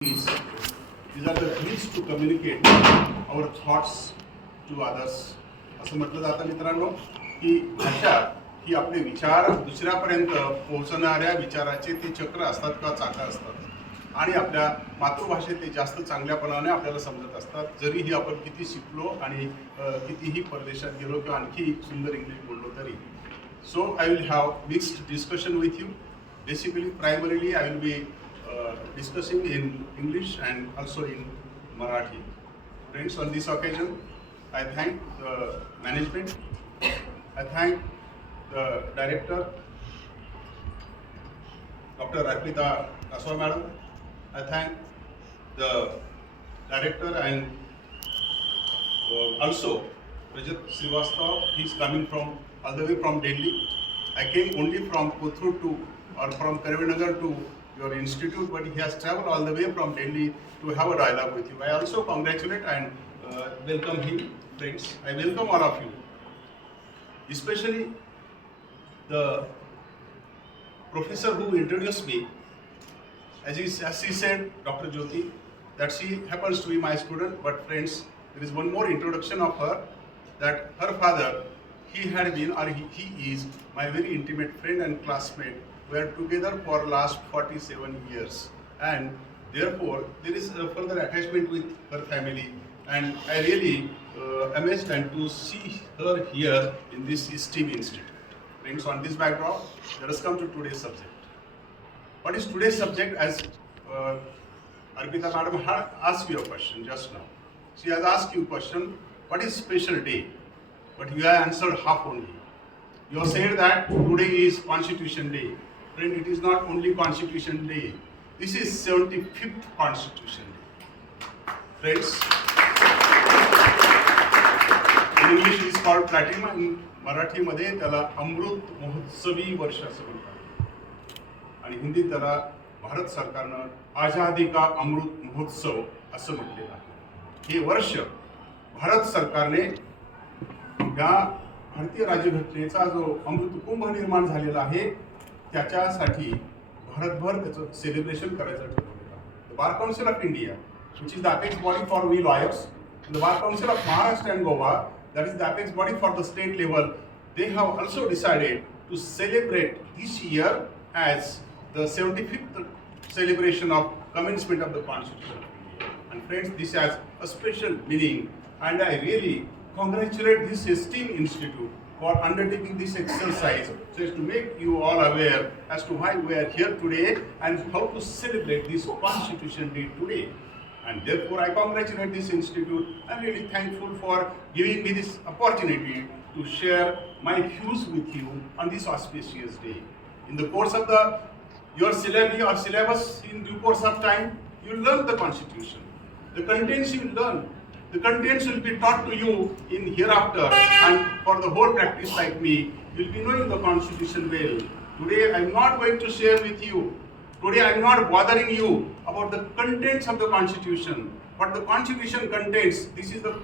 These are the keys to communicate our thoughts to others. असं म्हटलं जातं मित्रांनो की भाषा ही आपले विचार दुसऱ्यापर्यंत पोहोचणाऱ्या विचाराचे ते चक्र असतात किंवा चाका असतात आणि आपल्या मातृभाषेत ते जास्त चांगल्यापणाने आपल्याला समजत असतात. जरीही आपण किती शिकलो आणि कितीही परदेशात गेलो किंवा आणखी सुंदर इंग्लिश बोललो तरी. So I will have mixed discussion with you. Basically, primarily I will be discussing in English and also in Marathi. Friends, on this occasion, I thank the management, I thank the director, Dr. Arpita Kaswa madam, I thank the director and also Rajat Srivastava. He is coming from all the way from Delhi. I came only from Kothur to or from Karavinagar to your institute, but he has traveled all the way from Delhi to have a dialogue with you. I also congratulate and welcome him, friends. I welcome all of you, especially the professor who introduced me. As she said, Dr. Jyoti, that she happens to be my student, but friends, there is one more introduction of her, that her father, he had been or he is my very intimate friend and classmate. We are together for last 47 years, and therefore there is a further attachment with her family, and I really amazed and to see her here in this STEAM institute. Friends, on this backdrop, let us come to today's subject. What is today's subject? As Arpita madam had asked you a question just now. She has asked you a question, what is special day? But you have answered half only. You have said that today is Constitution Day. Friend, it is not only Constitution Day. This is 75th Constitution Day. Friends, in English it is called Platinum. In Marathi मध्ये त्याला अमृत महोत्सवी वर्ष असं म्हणतात आणि हिंदीत त्याला भारत सरकारनं आझादी का अमृत महोत्सव असं म्हटलेलं आहे. हे वर्ष भारत सरकारने या भारतीय राज्यघटनेचा जो अमृत कुंभ निर्माण झालेला आहे त्याच्यासाठी भारतभर त्याचं सेलिब्रेशन करायचं ठरवलेलं आहे. The bar council of India, which is the apex body for we lawyers, and the bar council of Maharashtra and Goa, that is the apex body for the state level, they have also decided to celebrate this year as the 75th celebration of commencement of the Constitution of India. And friends, this has a special meaning, and I really congratulate this STEAM Institute for undertaking this exercise so as to make you all aware as to why we are here today and how to celebrate this Constitution Day today. And therefore I congratulate this institute. I'm really thankful for giving me this opportunity to share my views with you on this auspicious day. In the course of your syllabi or syllabus, in due course of time, you learn the Constitution. The contents you learn. The contents will be taught to you in hereafter, and for the whole practice like me, you'll be knowing the Constitution well. Today I'm not going to share with you. Today I'm not bothering you about the contents of the Constitution. What the Constitution contains, this is the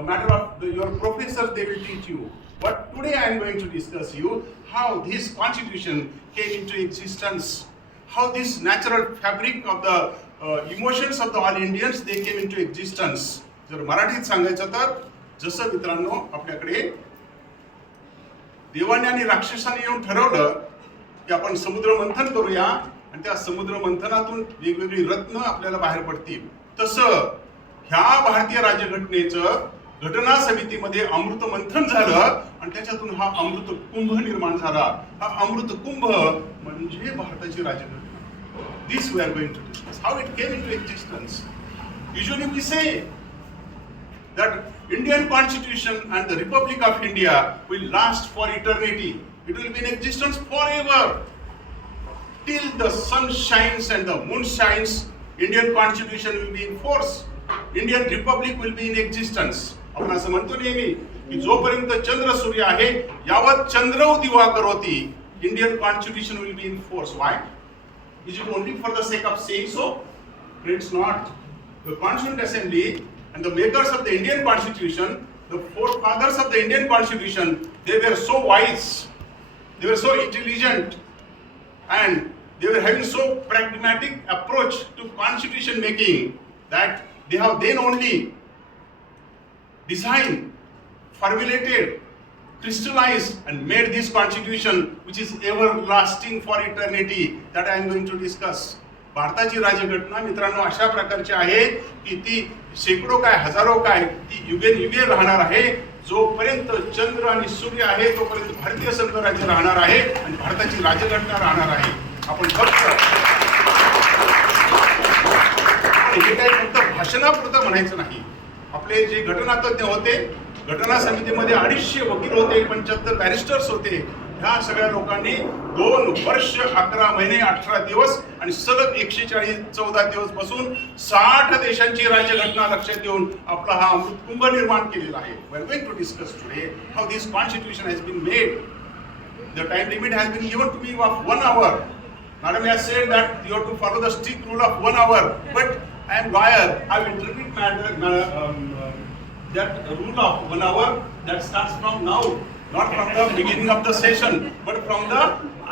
matter of your professors, they will teach you. But today I'm going to discuss you how this Constitution came into existence, how this natural fabric of the emotions of the all Indians, they came into existence. जर मराठीत सांगायचं तर जसं मित्रांनो आपल्याकडे देवाने आणि राक्षसाने येऊन ठरवलं की आपण समुद्र मंथन करूया आणि त्या समुद्र मंथनातून वेगवेगळी रत्न आपल्याला बाहेर पडतील, तसं ह्या भारतीय राज्यघटनेचं घटना समितीमध्ये अमृत मंथन झालं आणि त्याच्यातून हा अमृत कुंभ निर्माण झाला. हा अमृत कुंभ म्हणजे भारताची राज्यघटना. This we are going to discuss how it came into existence. Usually we say that Indian Constitution and the Republic of India will last for eternity. It will be in existence forever. Till the sun shines and the moon shines, Indian Constitution will be in force. Indian Republic will be in existence. आपण असं म्हणतो नेहमी की जोपर्यंत चंद्र सूर्य आहे यावत चंद्रौ दिवा करोति, Indian Constitution will be in force. Why? Is it only for the sake of saying so? It's not. The Constituent Assembly and the makers of the Indian Constitution, the forefathers of the Indian Constitution, they were so wise, they were so intelligent, and they were having so pragmatic approach to constitution making that they have then only designed, formulated, crystallized and made this constitution which is everlasting for eternity, that I am going to discuss. भारताची राज्यघटना मित्रांनो अशा प्रकारची आहे की ती शेकडो काय हजारो काय ती युगे युगे राहणार आहे. जोपर्यंत चंद्र आणि सूर्य आहे तोपर्यंत भारतीय संघ राज्य राहणार आहे आणि भारताची राज्यघटना राहणार आहे. आपण फक्त हे काही फक्त भाषणापुरतं म्हणायचं नाही. आपले जे घटनातज्ञ होते, घटना समितीमध्ये 250 वकील होते, 75 बॅरिस्टर्स होते, ह्या सगळ्या लोकांनी 2 वर्ष 11 महिने 18 दिवस आणि सलग 114 दिवस बसून 60 देशांची राज्यघटना लक्षात घेऊन आपला हा अमृतकुंभ निर्माण केलेला आहे. We are going to discuss today how this constitution has been made. The time limit has been given to me of 1 hour. Madam has said that you have to follow the strict rule of 1 hour, but I am lawyer. I will interpret that rule of 1 hour that starts from now. Not from the beginning of the session, but from the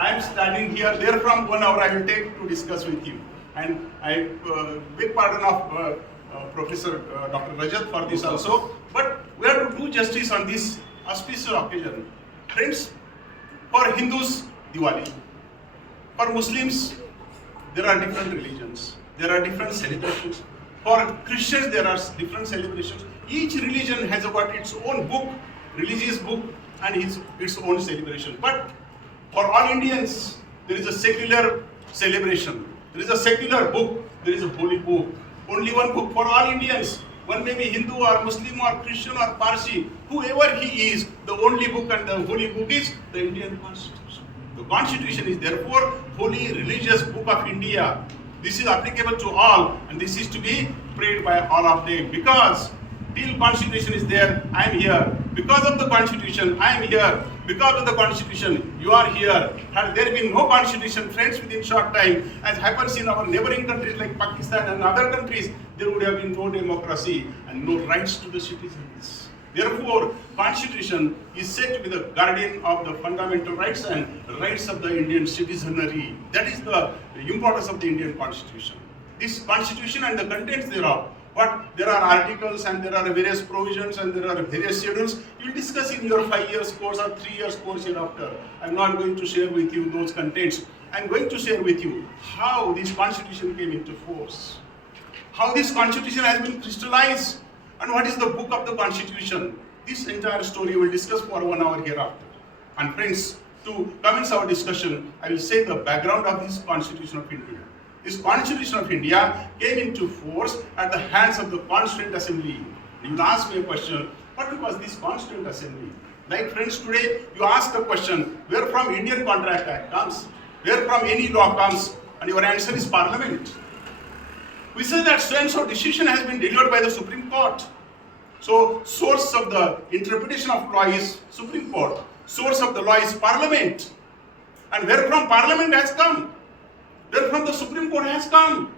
I am standing here. There from 1 hour I will take to discuss with you. And I beg pardon of Professor Dr. Rajat for this also. But we have to do justice on this auspicious occasion. Friends, for Hindus, Diwali. For Muslims, there are different religions. There are different celebrations. For Christians, there are different celebrations. Each religion has got its own book, religious book, and its own celebration. But for all Indians, there is a secular celebration. There is a secular book. There is a holy book. Only one book for all Indians. One may be Hindu or Muslim or Christian or Parsi, whoever he is, the only book and the holy book is the Indian Constitution. The Constitution is therefore holy religious book of India. This is applicable to all, and this is to be prayed by all of them, because till Constitution is there, I am here. Because of the Constitution, I am here. Because of the Constitution, you are here. Had there been no Constitution, friends, within short time, as happens in our neighboring countries like Pakistan and other countries, there would have been no democracy and no rights to the citizens. Therefore, Constitution is said to be the guardian of the fundamental rights and rights of the Indian citizenry. That is the importance of the Indian Constitution. This Constitution and the contents thereof. But there are articles and there are various provisions and there are various schedules. You will discuss in your 5 years course or 3 years course hereafter. I am not going to share with you those contents. I am going to share with you how this Constitution came into force, how this Constitution has been crystallized, and what is the book of the Constitution. This entire story we will discuss for 1 hour hereafter. And friends, to commence our discussion, I will say the background of this Constitution of India. This Constitution of India came into force at the hands of the Constituent Assembly. You will ask me a question, what was this Constituent Assembly? Like friends, today you ask a question, where from Indian Contract Act comes? Where from any law comes? And your answer is Parliament. We say that so-and-so decision has been delivered by the Supreme Court. So, source of the interpretation of law is Supreme Court. Source of the law is Parliament. And where from Parliament has come? Where from the Supreme Court has come?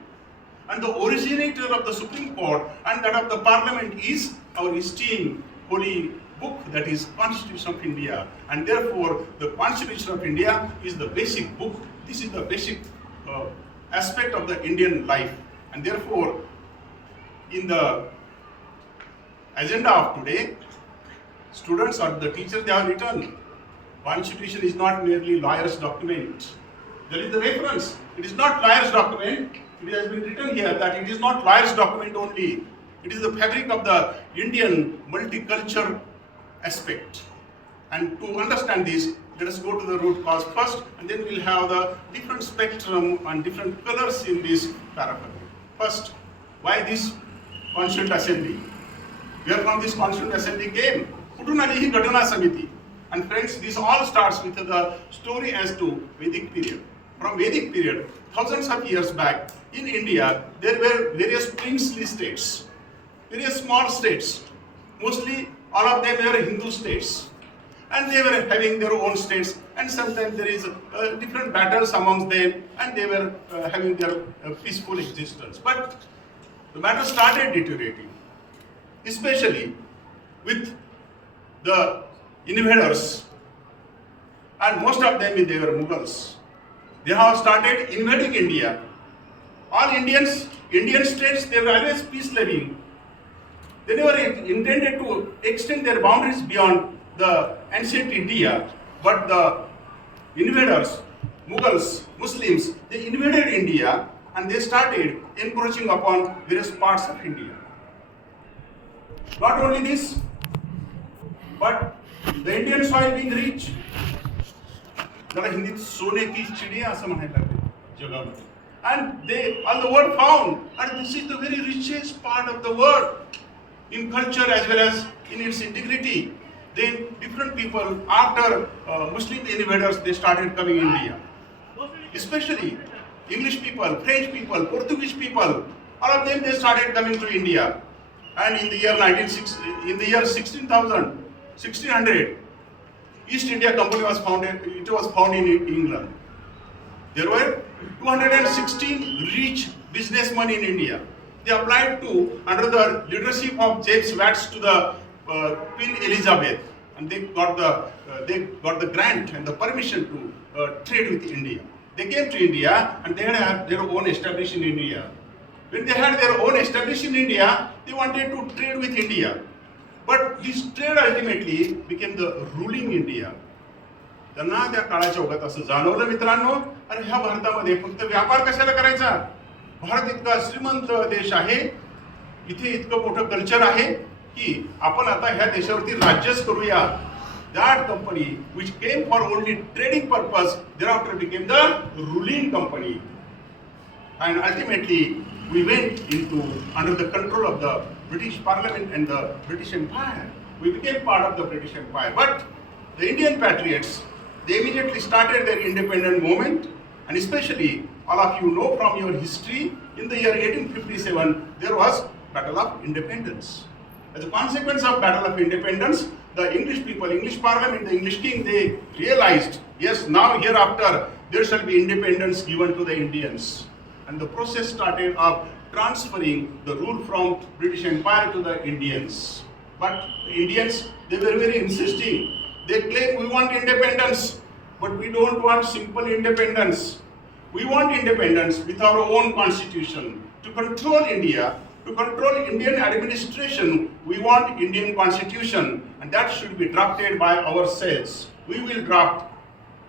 And the originator of the Supreme Court and that of the Parliament is our esteemed holy book, that is Constitution of India. And therefore, the Constitution of India is the basic book. This is the basic aspect of the Indian life. And therefore, in the agenda of today, students or the teachers, they have written, Constitution is not merely lawyer's document. There is the reference. It is not lawyer's document. It has been written here that it is not lawyer's document only. It is the fabric of the Indian multicultural aspect. And to understand this, let us go to the root cause first, and then we'll have the different spectrum and different colors in this paragraph. First, why this Constituent Assembly? Where from this Constituent Assembly came? कुठून आली ही घटना समिती? And friends, this all starts with the story as to Vedic period. From Vedic period, thousands of years back, in India, there were various princely states, various small states. Mostly, all of them were Hindu states. And they were having their own states, and sometimes there is different battles amongst them, and they were having their peaceful existence. But the matter started deteriorating, especially with the invaders, and most of them they were Mughals. They have started invading India. All Indian states, they were always peace loving. They never intended to extend their boundaries beyond the ancient India. But the invaders, Mughals, Muslims, they invaded India and they started encroaching upon various parts of India. Not only this, but the Indian soil being rich. त्याला हिंदीत सोने की चिडिया असं म्हणायला लागले जगामध्ये. And they, all the world found, and this is the very richest part of the world in culture as well as in its integrity. Then different people, after Muslim invaders, they started coming in India. Especially English people, French people, Portuguese people, all of them, they started coming to India. And in the year 1600, East India Company was founded. It was found in England. There were 216 rich businessmen in India. They applied to, under the leadership of James Watts, to the Queen Elizabeth, and they got the grant and the permission to trade with India. They came to India and they had their own establishment in India. When they had their own establishment in India, they wanted to trade with India. But this trade ultimately became the ruling India. त्यांना त्या काळाच्या ओघात असं जाणवलं मित्रांनो, अरे ह्या भारतामध्ये फक्त व्यापार कशाला करायचा? भारत इतका श्रीमंत देश आहे, इथे इतकं मोठं कल्चर आहे की आपण आता ह्या देशावरती राज्यच करूया. That company which came for only trading purpose thereafter became the ruling company. And ultimately we went into under the control of the British Parliament and the British Empire. We became part of the British Empire. But the Indian patriots, they immediately started their independent movement, and especially all of you know from your history, in the year 1857 there was Battle of Independence. As a consequence of Battle of Independence, the English people, English Parliament, the English King, they realized, yes, now hereafter there shall be independence given to the Indians. And the process started of transferring the rule from British Empire to the Indians. But the Indians, they were very insisting. They claim we want independence, but we don't want simple independence. We want independence with our own constitution. To control India, to control Indian administration, we want Indian constitution, and that should be drafted by ourselves. We will draft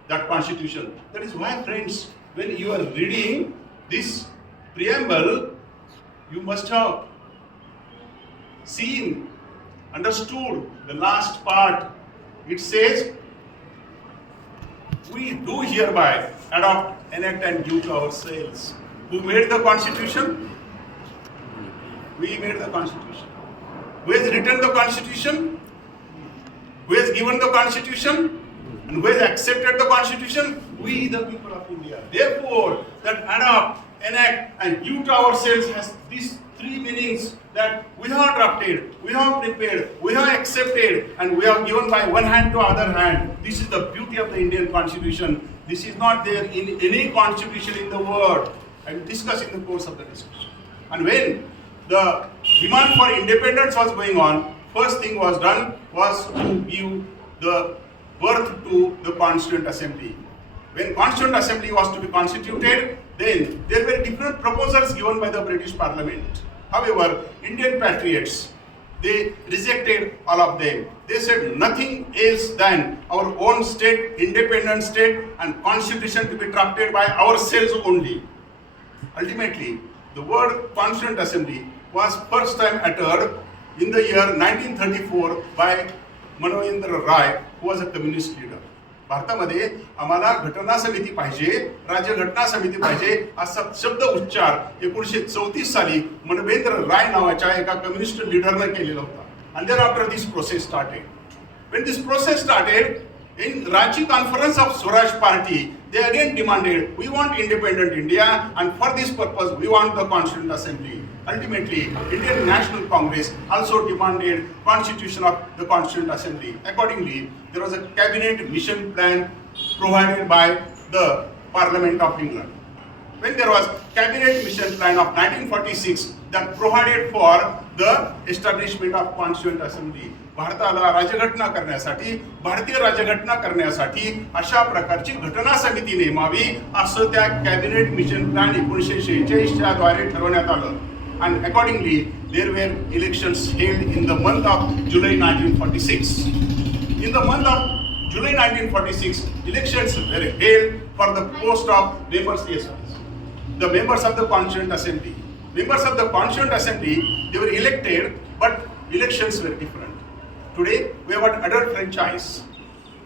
that constitution. That is why, friends, when you are reading this preamble, you must have seen, understood the last part. It says, we do hereby adopt, enact and give to ourselves. Who made the constitution? We made the constitution. Who has written the constitution? Who has given the constitution? And who has accepted the constitution? We, the people of India. Therefore, that adopt, enact and give to ourselves has these three meanings: that we have drafted, we have prepared, we have accepted, and we have given by one hand to other hand. This is the beauty of the Indian constitution. This is not there in any constitution in the world. I will discuss in the course of the discussion. And when the demand for independence was going on, first thing was done was to give the birth to the Constituent Assembly. When Constituent Assembly was to be constituted, then there were different proposals given by the British Parliament. However, Indian patriots, they rejected all of them. They said nothing else than our own state, independent state, and constitution to be drafted by ourselves only. Ultimately, the word Constituent Assembly was first time uttered in the year 1934 by Manovendra Rai, who was a communist leader. भारतामध्ये आम्हाला घटना समिती पाहिजे, राज्य घटना समिती पाहिजे असा शब्द उच्चार 1934 साली मनवेंद्र राय नावाच्या एका कम्युनिस्ट लीडरने केलेला होता. And thereafter this process started. When this process started, in Ranchi conference of Swaraj Party, they again demanded, we want independent India, and for this purpose we want the Constituent Assembly. Ultimately, Indian National Congress also demanded constitution of the Constituent Assembly. Accordingly, there was a cabinet mission plan provided by the Parliament of England. when there was cabinet mission plan of 1946 that provided for the establishment of constituent assembly. भारताला राज्यघटना करण्यासाठी, भारतीय राज्यघटना करण्यासाठी अशा प्रकारची घटना समिती नेमावी असं त्या कॅबिनेट मिशन प्लॅन 1946 च्या द्वारे ठरवण्यात आलं. And accordingly there were elections held in the month of July 1946. In the month of July 1946, elections were held for the post of members, the members of the Constituent Assembly. Members of the Constituent Assembly, they were elected, but elections were different. Today, we have got adult franchise.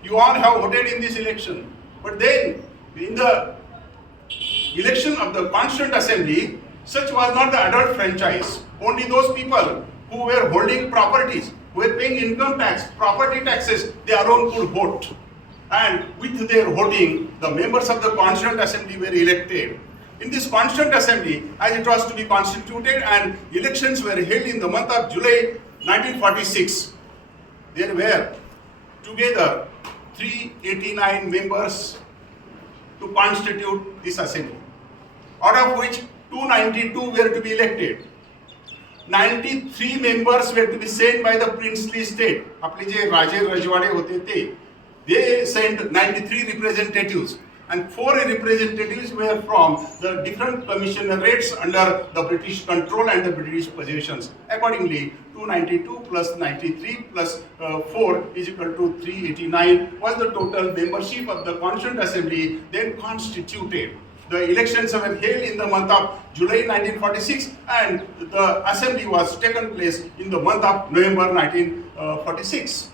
You all have voted in this election, but then in the election of the Constituent Assembly, such was not the adult franchise. Only those people who were holding properties, who were paying income tax, property taxes, they alone could vote. And with their voting, the members of the Constituent Assembly were elected. In this Constituent Assembly, as it was to be constituted and elections were held in the month of July 1946, there were together 389 members to constitute this assembly, out of which 292 were to be elected. 93 members were to be sent by the princely state. आपले जे राजे रजवाडे होते ते, they sent 93 representatives, and 4 representatives were from the different commissionerates under the British control and the British possessions. Accordingly, 292 plus 93 plus 4 is equal to 389 was the total membership of the Constituent Assembly then constituted. The elections were held in the month of July 1946 and the assembly was taken place in the month of November 1946.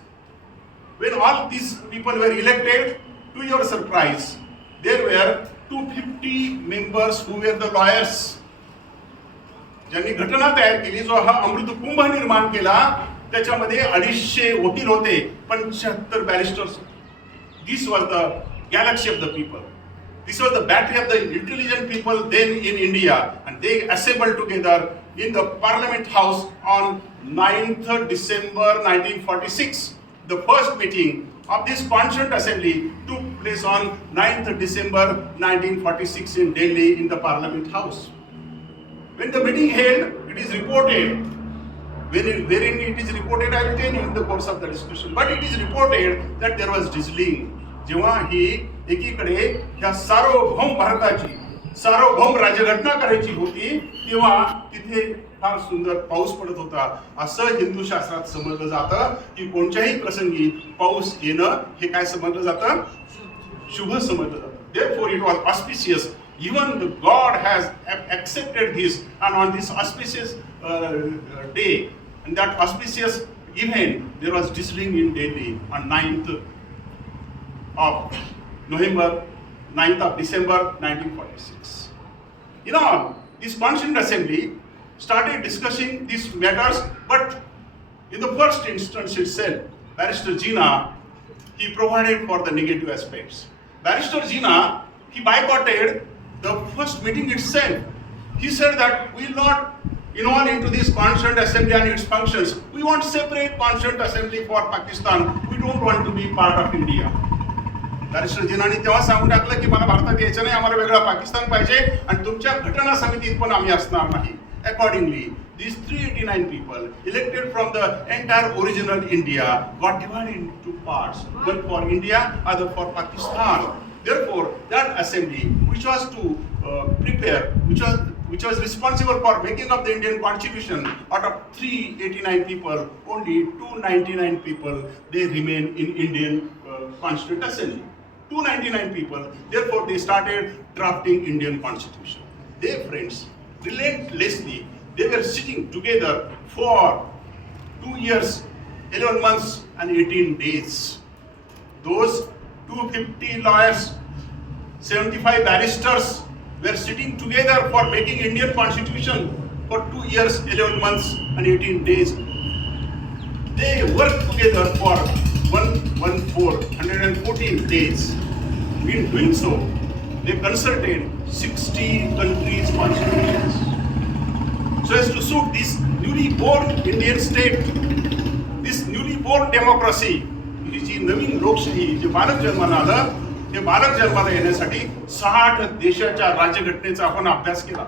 When all these people were elected, to your surprise, there were 250 members who were the lawyers. ज्यांनी घटना तयार केली, जो हा अमृत कुंभ निर्माण केला, त्याच्यामध्ये 250 वकील होते, 75 बॅरिस्टर्स. This was the galaxy of the people. This was the battery of the intelligent people then in India, and they assembled together in the Parliament House on 9th December 1946. The first meeting of this Constituent Assembly took place on 9th December 1946 in Delhi in the Parliament House. When the meeting held, it is reported, wherein it is reported, I will tell you in the course of the discussion, but it is reported that there was drizzling. जेव्हा ही एकीकडे ह्या सार्वभौम भारताची सार्वभौम राज्यघटना करायची होती, तेव्हा तिथे फार सुंदर पाऊस पडत होता. असं हिंदू शास्त्रात समजलं जातं की कोणत्याही प्रसंगी पाऊस येणं हे काय समजलं जातं, शुभ समजलं जातं. Therefore it was auspicious. Even the God has accepted this, and on this auspicious day, and that auspicious event, there was drizzling in Delhi on 9th of November, 9th of December 1946. You know, this Constituent Assembly started discussing these matters, but in the first instance itself, Barrister Jinnah, he provided for the negative aspects. Barrister Jinnah, he boycotted the first meeting itself. He said that we will not involve into this Constituent Assembly and its functions. We want separate Constituent Assembly for Pakistan. We don't want to be part of India. Barrister जिनानी तेव्हा सांगून टाकलं की मला भारतात यायचं नाही, आम्हाला वेगळा पाकिस्तान पाहिजे आणि तुमच्या घटना समितीत पण आम्ही असणार नाही. Accordingly, these 389 people elected from the entire original India got divided into parts, one for India, other for Pakistan. Therefore, that assembly, which was to prepare, which was responsible for making up the Indian Constitution, out of 389 people, only 299 people they remain in Indian Constituent Assembly. 299 people. Therefore, they started drafting Indian Constitution. Their friends, relentlessly, they were sitting together for 2 years, 11 months, and 18 days. Those 250 lawyers, 75 barristers were sitting together for making Indian Constitution for 2 years, 11 months, and 18 days. They worked together for 114 days. In doing so, they consulted 60 countries' constitutions so as to suit this newly born Indian state, this newly born democracy, ही जी नवीन लोकशाही जे भारत जन्माला आलं, हे बालक जन्माला येण्यासाठी 60 देशाच्या राज्यघटनेचा आपण अभ्यास केला.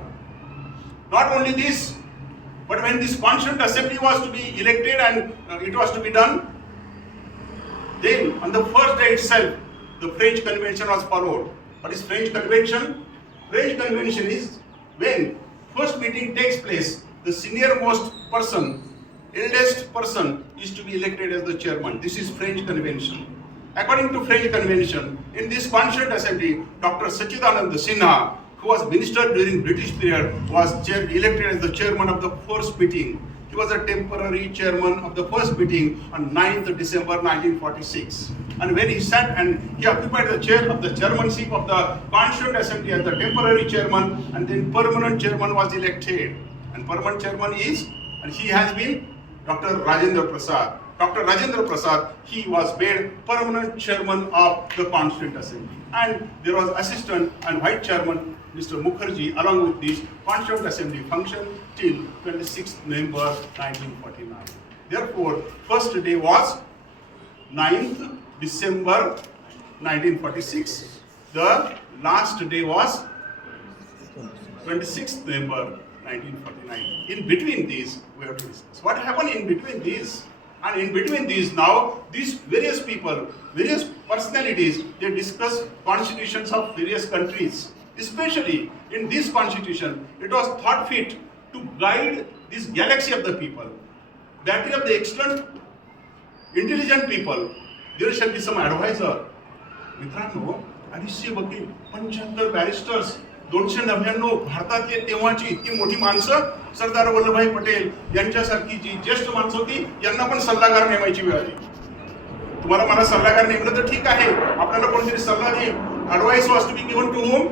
Not only this, but when this Constituent Assembly was to be elected and it was to be done, then on the first day itself, the French Convention was followed. What is French Convention? French Convention is when first meeting takes place, the senior most person, eldest person is to be elected as the chairman. This is French Convention. According to French Convention, in this Constituent Assembly, Dr. Sachidanand Sinha, who was minister during British period, was elected as the chairman of the first meeting. He was a temporary chairman of the first meeting on 9th December 1946. And when he sat and he occupied the chair of the chairmanship of the Constituent Assembly as the temporary chairman, and then permanent chairman was elected. And permanent chairman is, and he has been Dr. Rajendra Prasad. Dr. Rajendra Prasad, he was made permanent chairman of the Constituent Assembly. And there was assistant and vice chairman, Mr. Mukherjee, along with this Constituent Assembly function till 26th November 1949. Therefore, first day was 9th December 1946. The last day was 26th November 1949. In between these, we have to discuss what happened in between these. And in between these now, these various people, various personalities, they discuss constitutions of various countries. Especially in this constitution, it was thought fit to guide this galaxy of the people, battery of the excellent, intelligent people. There shall be some advisor. मित्रांनो, 250 वकील, 75 बॅरिस्टर्स, 299 भारतातले तेव्हाची इतकी मोठी माणसं, सरदार वल्लभभाई पटेल यांच्यासारखी जी ज्येष्ठ माणसं होती, यांना पण सल्लागार नेमायची वेळ आली. तुम्हाला मला सल्लागार नेमलं तर ठीक आहे, आपल्याला कोणतरी सल्ला देईल. Advice was to be given to whom?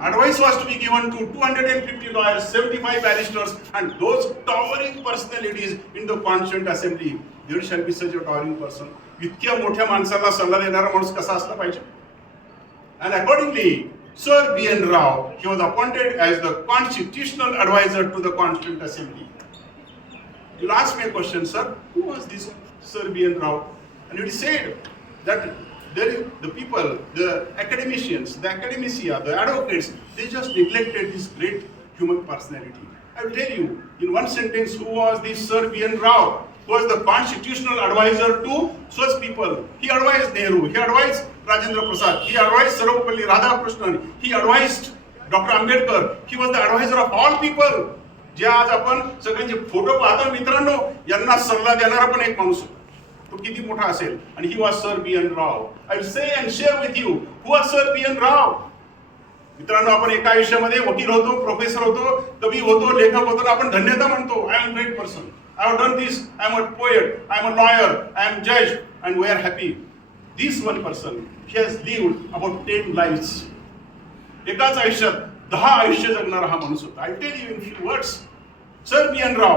Advice was to be given to 250 lawyers, 75 barristers, and those towering personalities in the Constituent Assembly. There shall be such a towering person. इतक्या मोठ्या माणसाला सल्ला देणारा माणूस कसा असला पाहिजे? And accordingly, Sir B.N. Rao, he was appointed as the constitutional advisor to the Constituent Assembly. You'll ask me a question, sir, who was this Sir B.N. Rao? And it is said that the people, the academicians, the academia, the advocates, they just neglected this great human personality. I will tell you in one sentence who was this Sir B.N. Rao, who was the constitutional advisor to such people. He advised Nehru, he advised Rajendra Prasad, he advised Sarvapalli Radhakrishnan, he advised Dr. Ambedkar. He was the advisor of all people. जे आज आपण सगळ्यांचे photo पाहतो मित्रांनो, यांना सल्ला देणारा पण एक माणूस, तो किती मोठा असेल. आणि he was sir B.N. Rao. I will say and share with you who was sir B.N. राव. मित्रांनो, आपण एका आयुष्यामध्ये वकील होतो, प्रोफेसर होतो, कवी होतो, लेखक होतो, आपण धन्यता म्हणतो. I am great person, I have done this, I am a poet, I am a lawyer, I am जज, and we are happy. This one person, he has lived about 10 lives. एकाच आयुष्यात 10 आयुष्य जगणारा हा माणूस होता. I tell you in few words. Sir B.N. Rao.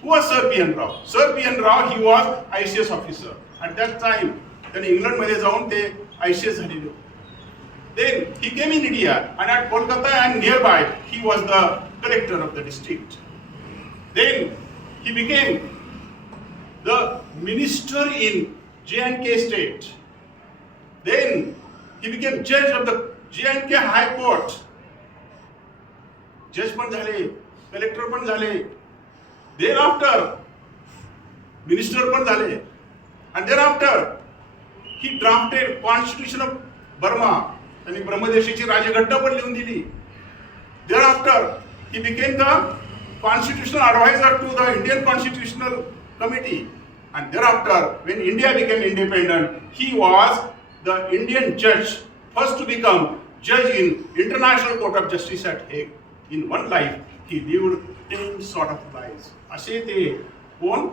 Who was Sir B.N. Rao? Sir B.N. Rao, he was ICS officer. At that time, त्यांनी इंग्लंडमध्ये जाऊन ते ICS झालेले. Then he came in India, and at Kolkata and nearby, he was the collector of the district. Then he became the minister in J&K state. Then he became judge of the J&K High Court. Judge पण झाले, collector पण झाले. Thereafter, minister पण झाले. And thereafter, he drafted Constitution of Burma. त्यांनी ब्रह्मदेशीची राज्यघटना पण लिहून दिली. Thereafter, he became the constitutional advisor to the Indian Constitutional Committee. And thereafter, when India became independent, he was the Indian judge, first to become judge in International Court of Justice at Hague. In one life, he lived 10 sort of lives. असे ते कोण?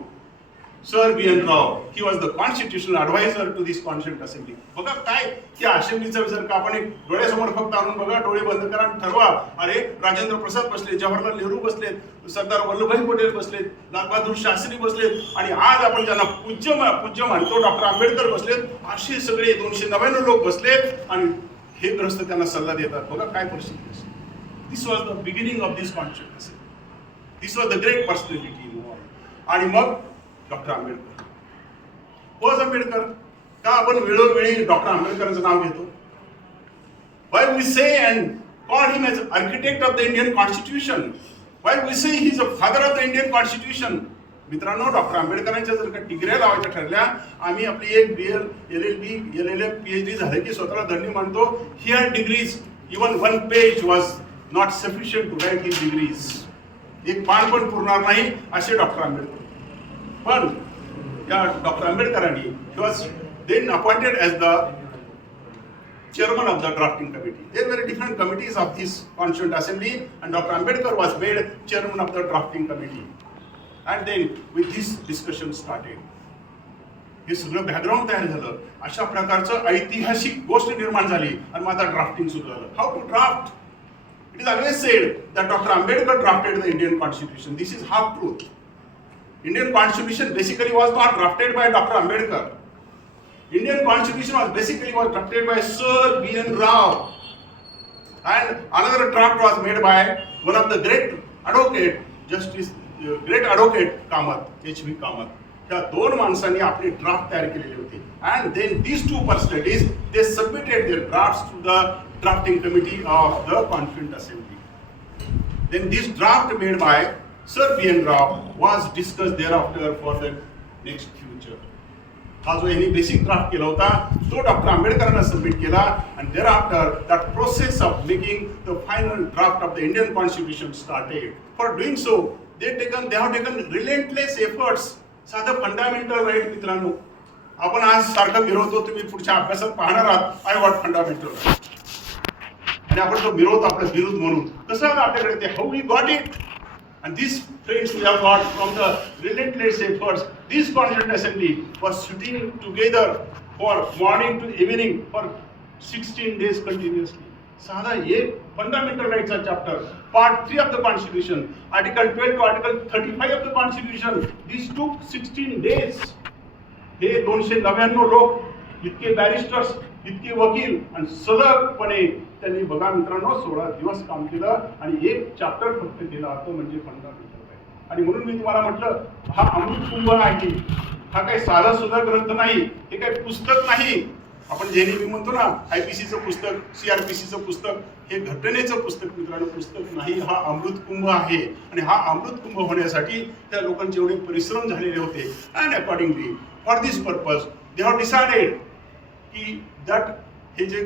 Sir B.N. Rao. He was the constitutional advisor to this Constituent Assembly. बघा काय या असेंब्लीचा जर का आपण एक डोळ्यासमोर फक्त आणून बघा, डोळे बंद करा आणि ठरवा. अरे राजेंद्र प्रसाद बसले, जवाहरलाल नेहरू बसलेत, सरदार वल्लभभाई पटेल बसलेत, लालबहादूर शास्त्री बसलेत, आणि आज आपण ज्यांना पूज्य मानतो डॉक्टर आंबेडकर बसलेत. असे सगळे 299 लोक बसलेत आणि हे ग्रस्त त्यांना सल्ला देतात. बघा काय परिस्थिती. This was the beginning of this Constituent Assembly. This was the great personality involved. आणि मग डॉक्टर आंबेडकर. होच आंबेडकर का आपण वेळोवेळी डॉक्टर आंबेडकरांचं नाव घेतो? Why we say and call him as architect of the Indian Constitution? Why we say he is a father of the Indian Constitution? मित्रांनो, doctor आंबेडकरांच्या जर का डिग्र्या लावायच्या ठरल्या, आम्ही आपली एक BL, LLB, LLM, PhD झाले की स्वतःला धन्य मानतो. He had degrees. Even one page was not sufficient to write his degrees. एक पान पण पुरणार नाही असे डॉक्टर आंबेडकर. पण या डॉक्टर आंबेडकरांनी he was then appointed as the chairman of the drafting committee. There were different committees of this Constituent Assembly, and Dr. Ambedkar was made chairman of the drafting committee. And then with this discussion started. हे सगळं background तयार झालं, अशा प्रकारचं ऐतिहासिक गोष्ट निर्माण झाली आणि मग आता ड्राफ्टिंग सुरू झालं. How to draft? It is always said that Dr. Ambedkar drafted the Indian Constitution. This is half truth. Indian Constitution basically was not drafted by Dr. Ambedkar. Indian Constitution was drafted by Sir B.N. Rao, and another draft was made by one of the great advocate, great advocate Kamath, H.V. Kamath. त्या दोन माणसांनी आपली draft तयार केलेली होती. And then these two personalities, they submitted their drafts to the drafting committee of the Constituent Assembly. Then this draft made by Sir B.N. Rao was discussed thereafter for the next future. हा जो यांनी basic draft केला होता तो doctor आंबेडकरांना submit केला, and thereafter that process of making the final draft of the Indian Constitution started. For doing so, they have taken relentless efforts. साधं fundamental right मित्रांनो, आपण आज सारखं मिरवतो, तुम्ही पुढच्या अभ्यासात पाहणार आहात आय वॉट फंडामेंटल राईट, आणि आपण तो मिरवतो आपलं विरुद्ध म्हणून. कसं आहे आपल्याकडे ते how we got it. And these friends we have got from the relentless efforts, this Constituent Assembly was sitting together for morning to evening for 16 days continuously. साधा एक फंडामेंटल राईटचा chapter, part 3 of the Constitution, Article 12 to Article 35 of the Constitution, this took 16 days. हे 299 लोक, इतके बॅरिस्टर्स, इतके वकील, आणि सलगपणे त्यांनी बघा मित्रांनो 16 दिवस काम केलं आणि एक चॅप्टर फक्त दिला, तो म्हणजे फंडामेंटल राईट. आणि म्हणून मी तुम्हाला म्हटलं हा अमृतकुंभ आहे, हा काही साधा सुद्धा ग्रंथ नाही, हे काही पुस्तक नाही. आपण जे मी म्हणतो ना IPCचं पुस्तक, CRPCचं पुस्तक, हे घटनेचं पुस्तक मित्रांनो, पुस्तक नाही, हा अमृतकुंभ आहे. आणि हा अमृतकुंभ होण्यासाठी त्या लोकांचे एवढे परिश्रम झालेले होते. And accordingly for this purpose they have decided की दॅट हे जे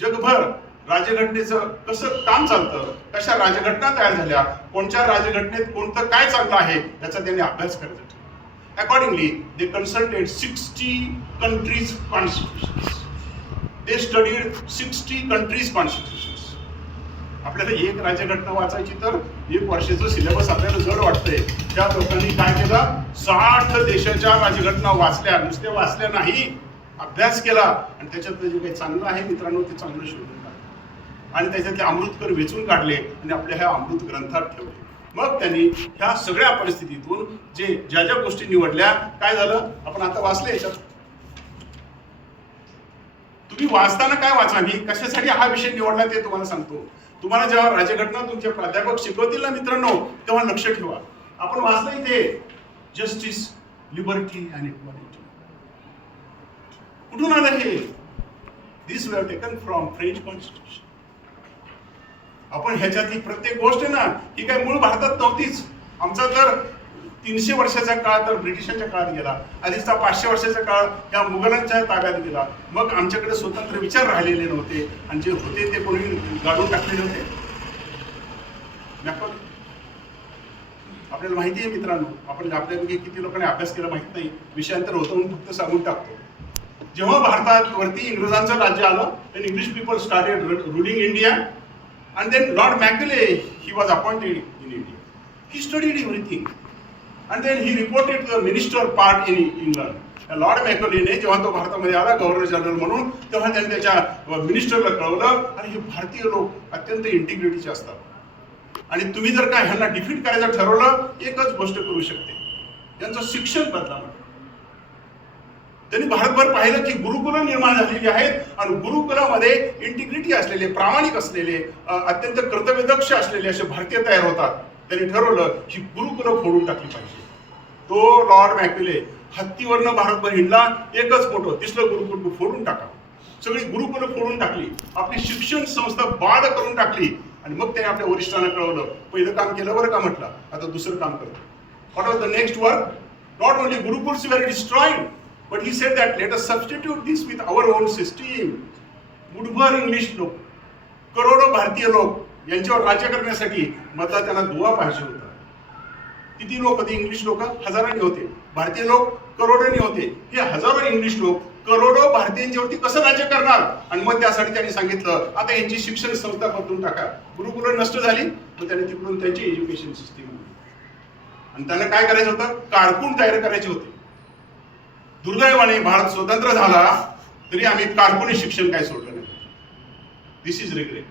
जगभर राज्यघटनेचं कसं काम चालतं, कशा राज्यघटना तयार झाल्या, कोणत्या राज्यघटनेत कोणतं काय चाललं आहे याचा त्यांनी अभ्यास करायचा. Accordingly, they consulted 60 countries' constitutions. They studied 60 countries' constitutions. आपल्याला एक राज्यघटना वाचायची तर 1 वर्षाचं सिलेबस आपल्याला जड वाटतंय. त्या लोकांनी काय केलं, 60 देशाच्या राज्यघटना वाचल्या, नुसत्या वाचल्या नाही, अभ्यास केला, आणि त्याच्यातलं जे काही चांगलं आहे मित्रांनो ते चांगलं शोधून काढलं आणि त्याच्यातले अमृतकर वेचून काढले आणि आपल्या ह्या अमृत ग्रंथात ठेवले. मग त्यांनी ह्या सगळ्या परिस्थितीतून ज्या ज्या गोष्टी निवडल्या, काय झालं आपण आता वाचले. याच्यात तुम्ही वाचताना काय वाचा, मी कशासाठी हा विषय निवडला ते तुम्हाला सांगतो. तुम्हाला जेव्हा राज्यघटना तुमचे प्राध्यापक शिकवतील ना मित्रांनो, तेव्हा लक्ष ठेवा. आपण वाचलं इथे जस्टिस, लिबर्टी अँड इक्वालिटी. कुठून आलं हे? This we have taken from French constitution. आपण ह्याच्यातली प्रत्येक गोष्ट ना ही काय मूळ भारतात नव्हतीच. आमचा तर 300 वर्षाचा काळ तर ब्रिटिशांच्या काळात गेला, आधीचा 500 वर्षाचा काळ ह्या मुघलांच्या ताब्यात गेला. मग आमच्याकडे स्वतंत्र विचार राहिलेले नव्हते, आणि जे होते ते कोणी गाडून टाकलेले होते. आपल्याला माहिती आहे मित्रांनो, आपण आपल्यापैकी किती लोकांनी अभ्यास केला माहित नाही, विषयांतर होतं म्हणून फक्त सांगून टाकतो. जेव्हा भारतावरती इंग्रजांचं राज्य आलं, then English people started ruling India. And then Lord Macaulay, he was appointed in India. He studied everything. And then he reported to the minister part in England. Lord मॅकॉलेने जेव्हा तो भारतामध्ये आला गव्हर्नर जनरल म्हणून, तेव्हा त्यांनी त्याच्या मिनिस्टरला कळवलं, आणि हे भारतीय लोक अत्यंत इंटिग्रिटीचे असतात, आणि तुम्ही जर का ह्यांना डिफीट करायचं ठरवलं, एकच गोष्ट करू शकते, त्यांचं शिक्षण बदला. त्यांनी भारतभर पाहिलं की गुरुकुलं निर्माण झालेली आहेत, आणि गुरुकुलामध्ये इंटिग्रिटी असलेले, प्रामाणिक असलेले, अत्यंत कर्तव्यदक्ष असलेले असे भारतीय तयार होतात. त्यांनी ठरवलं की गुरुकुलं फोडून टाकली पाहिजे. तो लॉर्ड मॅक्युले हत्तीवरनं भारतभर हिंडला, एकच फोटो, दिसलं गुरुकुल फोडून टाका. सगळी गुरुकुलं फोडून टाकली, आपली शिक्षण संस्था बाद करून टाकली आणि मग त्याने आपल्या वरिष्ठांना कळवलं, पहिलं काम केलं बरं का म्हटलं, आता दुसरं काम करतो. What was the next work? Not only gurukuls वर destroyed, but he said that let us substitute this with our own system. मुठभर इंग्लिश लोक, करोडो भारतीय लोक यांच्यावर राज्य करण्यासाठी मधला त्यांना दुवा पाहिजे होता. किती लोक होते इंग्लिश लोक? हजारांनी होते. भारतीय लोक करोडोनी होते. हे हजारो इंग्लिश लोक करोडो भारतीयांच्यावरती कसं राज्य करणार? आणि मग त्यासाठी त्यांनी सांगितलं आता यांची शिक्षण संस्था बदलून टाका. गुरुकुलं नष्ट झाली, मग त्यांनी तिकडून त्यांची एज्युकेशन सिस्टीम आणि त्यांना काय करायचं होतं? कारकून तयार करायचे होते. दुर्दैवाने भारत स्वतंत्र झाला तरी आम्ही कारकुनी शिक्षण काय सोडलं नाही. This is regret.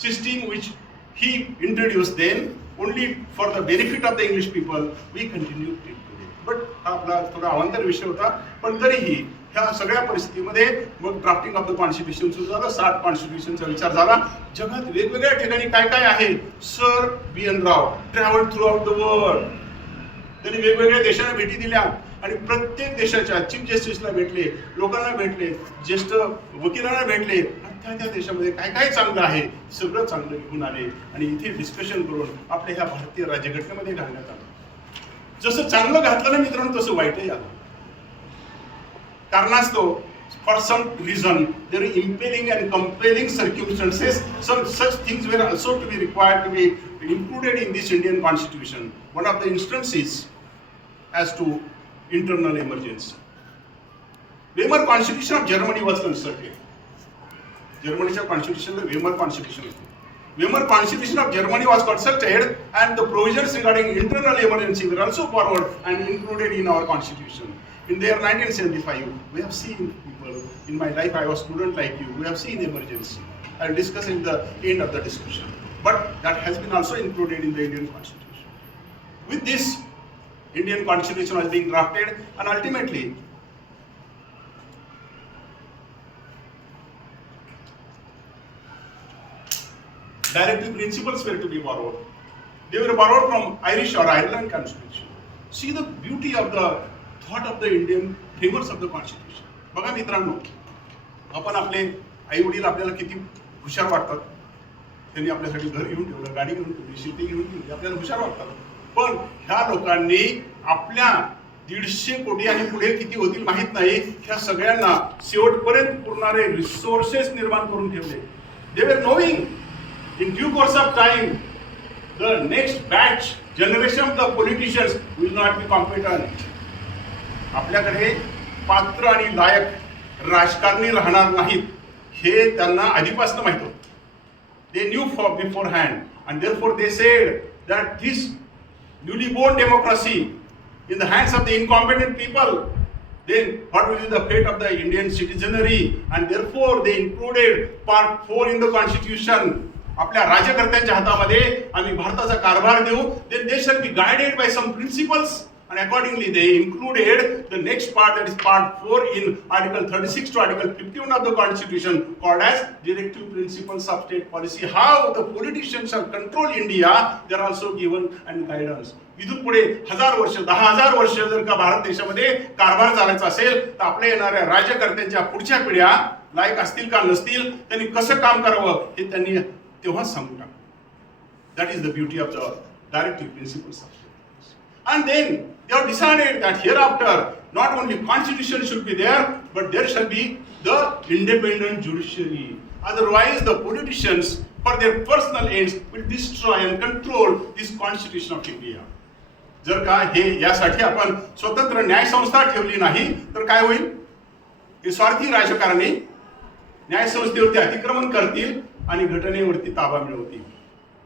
System which he introduce then only for the benefit of the English people, we continue it today. But हा आपला थोडा अवांतर विषय होता, पण तरीही ह्या सगळ्या परिस्थितीमध्ये मग ड्राफ्टिंग ऑफ द कॉन्स्टिट्यूशन सुरू झालं. 7 कॉन्स्टिट्यूशनचा विचार झाला. जगात वेगवेगळ्या ठिकाणी काय काय आहे. Sir B N Rao travel throughout the world. त्यांनी वेगवेगळ्या देशांना भेटी दिल्या आणि प्रत्येक देशाच्या चीफ जस्टिसला भेटले, लोकांना भेटले, ज्येष्ठ वकिलांना भेटले. त्या देशामध्ये काय काय चांगलं आहे सगळं चांगलं घेऊन आले आणि इथे डिस्कशन करून आपल्या ह्या भारतीय राज्यघटनेमध्ये घालण्यात आलं. जसं चांगलं घातलं ना मित्रांनो, तसं वाईटही आलं. कारणास्तव for some reason there impelling and compelling circumstances some such things were also to be required to be included in this Indian constitution. One of the instances as to internal emergency. Weimar Constitution of Germany was consulted. जर्मनीच्या कॉन्स्टिट्यूशनला Weimar constitution होते. Weimar constitution of Germany was consulted and the provisions regarding internal emergency were also forward and included in our constitution. In the year 1975, we have seen people, in my life I was a student like you, we have seen emergency. I'll discuss in the end of the discussion. But that has been also included in the Indian Constitution. With this, Indian Constitution was being drafted and ultimately directive principles were to be borrowed. They were borrowed from Irish or Ireland Constitution. See the beauty of the thought of the Indian framers of the Constitution. बघा मित्रांनो, आपण आपले आई वडील आपल्याला किती हुशार वाटतात. त्यांनी आपल्यासाठी घर घेऊन ठेवलं, गाडी घेऊन ठेवली, शेती घेऊन ठेवली, आपल्याला हुशार वाटतात. पण ह्या लोकांनी आपल्या 150 कोटी आणि पुढे किती होतील माहित नाही, ह्या सगळ्यांना शेवटपर्यंत पुरणारे रिसोर्सेस निर्माण करून ठेवले. They were knowing in due course of time the next batch generation of the politicians will not be competent. आपल्याकडे पात्र आणि लायक राजकारणी राहणार नाहीत हे त्यांना आधीपासून माहित होतं. They knew beforehand and therefore they said that this newly born democracy in the hands of the incompetent people, then what will be the fate of the Indian citizenry, and therefore they included part 4 in the constitution. आपल्या राज्यकर्त्यांच्या हातामध्ये आम्ही भारताचा कारभार देऊ. Then they shall be guided by some principles and accordingly they included the next part, that is part 4 in article 36 to article 51 of the constitution, called as directive principles of state policy. How the politicians shall control India, they are also given and guidance. इथून पुढे 1000 वर्ष 10,000 वर्ष जर का भारत देशामध्ये कारभार चालायचा असेल तर आपल्या येणाऱ्या राज्यकर्त्यांच्या पुढच्या पिढ्या लायक असतील का नसतील, त्यांनी कसं काम करावं हे त्यांनी तेव्हाच सांगू टाकलं. That is the beauty of the directive principles of state policy. And then they have decided that hereafter not only constitution should be there, but there shall be the independent judiciary. Otherwise the politicians for their personal ends will destroy and control this constitution of India. जर का हे यासाठी आपण स्वतंत्र न्यायसंस्था ठेवली नाही तर काय होईल? हे स्वार्थी राजकारणी न्यायसंस्थेवरती अतिक्रमण करतील आणि घटनेवरती ताबा मिळवतील.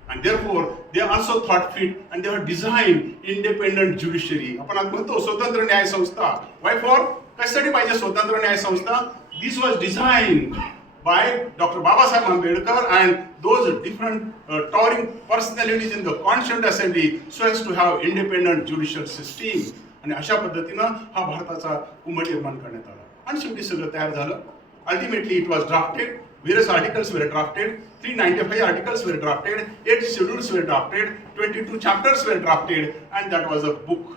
And therefore they also thought fit and they have designed independent judiciary. आपण आज म्हणतो स्वतंत्र न्याय संस्था. Why for? कशासाठी पाहिजे स्वतंत्र न्याय संस्था? This was designed by Dr. Babasaheb Ambedkar and those different towering personalities in the Constituent Assembly so as to have independent judicial system. आणि अशा पद्धतीनं हा भारताचा कुंभ निर्माण करण्यात आला आणि शेवटी सगळं तयार झालं. Ultimately it was drafted. Various articles were drafted, 395 articles were drafted, 8 schedules were drafted, 22 chapters were drafted, and that was a book.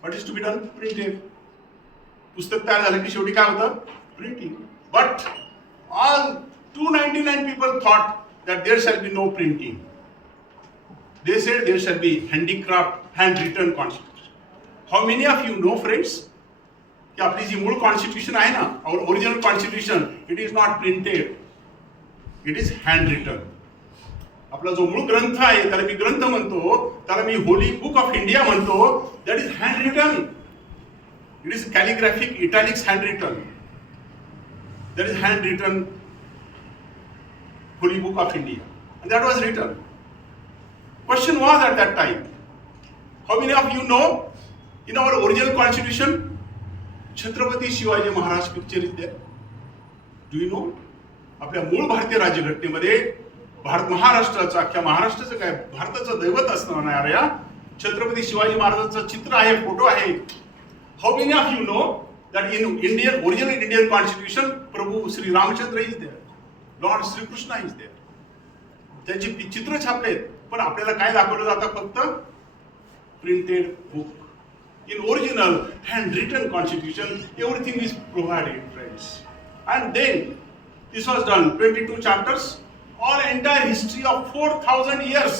What is to be done? Printed. पुस्तक तयार झालं की शेवटी काय होतं? printing. But all 299 people thought that there shall be no printing. They said there shall be handicraft, handwritten constitution. How many of you know, friends, की आपली जी मूळ कॉन्स्टिट्यूशन आहे ना, our original constitution, it is not printed, it is handwritten. आपला जो मूळ ग्रंथ आहे त्याला मी ग्रंथ म्हणतो, त्याला मी होली बुक ऑफ इंडिया म्हणतो, that is handwritten. It is calligraphic italics handwritten. That is handwritten Holy Book of India. And that was written. Question was at that time, how many of you know in our original constitution, Chhatrapati Shivaji Maharaj picture is there? Do you know? आपल्या मूळ भारतीय राज्यघटनेमध्ये भारत महाराष्ट्राचा अख्ख्या महाराष्ट्राचं काय भारताचं दैवत असणाऱ्या छत्रपती शिवाजी महाराजांचं चित्र आहे, फोटो आहे. How many of you know that in original Indian constitution, Prabhu Sri Ramchandra is there, Lord Sri Krishna is there. त्यांची चित्र छापलेत, पण आपल्याला काय दाखवलं जातं? फक्त printed book. In original handwritten constitution, everything is provided, friends. And then this was done, 22 chapters, all entire history of 4000 years.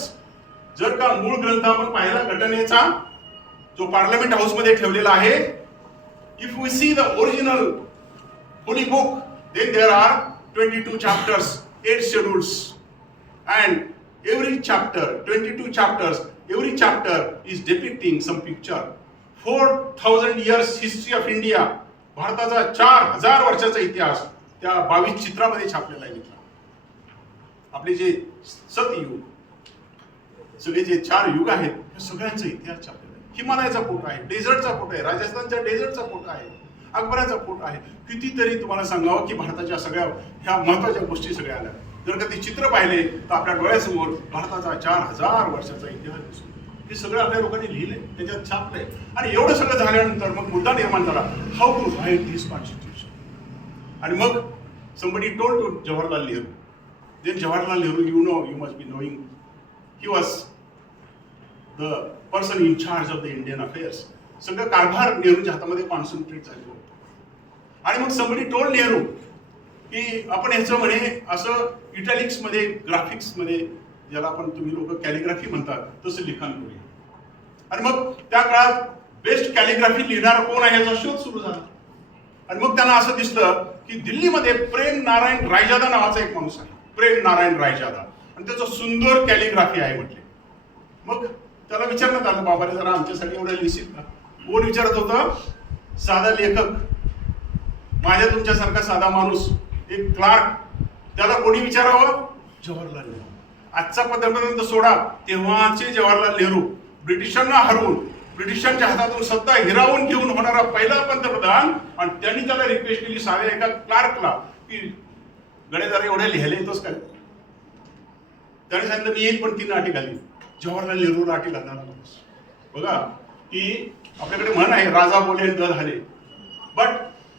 जर का मूळ ग्रंथ आपण पाहिला घटनेचा जो पार्लमेंट हाऊस मध्ये ठेवलेला आहे, if we see the original holy book, then there are 22 chapters, 8 schedules, and every chapter, 22 chapters, every chapter is depicting some picture. 4000 years history of India, भारताचा 4000 वर्षाचा इतिहास त्या 22 चित्रामध्ये छापलेला आहे. आपले जे सतयुग, सगळे जे 4 युग आहेत, या सगळ्यांचा इतिहास छापलेला आहे. हिमालयाचा फोटो आहे, डेझर्टचा फोटो आहे, राजस्थानच्या डेझर्टचा फोटो आहे, अकबराचा फोटो आहे. कितीतरी तुम्हाला सांगावं की भारताच्या सगळ्या ह्या महत्वाच्या गोष्टी सगळ्या आल्या. जर का ते चित्र पाहिले तर आपल्या डोळ्यासमोर भारताचा 4000 वर्षाचा इतिहास दिसतो. हे सगळं आपल्या लोकांनी लिहिलंय, त्याच्यात छापलंय. आणि एवढं सगळं झाल्यानंतर मग मुद्दा निर्माण झाला, how to write this constitution. आणि मग somebody told to Jawaharlal Nehru. Then Jawaharlal Nehru, you must be knowing, he was the person in charge of the Indian affairs. सगळं कारभार नेहरूच्या हातामध्ये कॉन्सन्ट्रेट झालं होतं. आणि मग somebody told Nehru की आपण ह्याचं म्हणे असं इटॅलिक्स मध्ये, ग्राफिक्स मध्ये, ज्याला आपण तुम्ही लोक कॅलिग्राफी म्हणतात, तसं लिखाण करूया. आणि मग त्या काळात बेस्ट कॅलिग्राफी लिहिणारा कोण आहे याचा शोध सुरू झाला. आणि मग त्यांना असं दिसलं की दिल्लीमध्ये प्रेम नारायण रायजादा नावाचा एक माणूस आहे, प्रेम नारायण रायजादा, आणि त्याचं सुंदर कॅलिग्राफी आहे म्हटले. मग त्याला विचारण्यात आलं, बाबा रे जरा आमच्यासाठी एवढं लिहिशील का? कोण विचारत होतं? साधा लेखक, माझ्या तुमच्यासारखा साधा माणूस, एक क्लार्क. त्याला कोणी विचारावं? जवाहरलाल नेहरू. आजचा पंतप्रधान सोडा, तेव्हाचे जवाहरलाल नेहरू ब्रिटिशांना हरवून, ब्रिटिशांच्या हातातून सत्ता हिरावून घेऊन होणारा पहिला पंतप्रधान. आणि त्यांनी त्याला रिक्वेस्ट केली साध्या एका क्लार्कला की गडे जरा एवढ्या लिहायला येतोच काय? त्याने सांगितलं मी येईल, पण ती नाटी घाली. जवाहरलाल नेहरू नाटी घालणारा माणूस. बघा की आपल्याकडे म्हण आहे, राजा बोले दल हले. But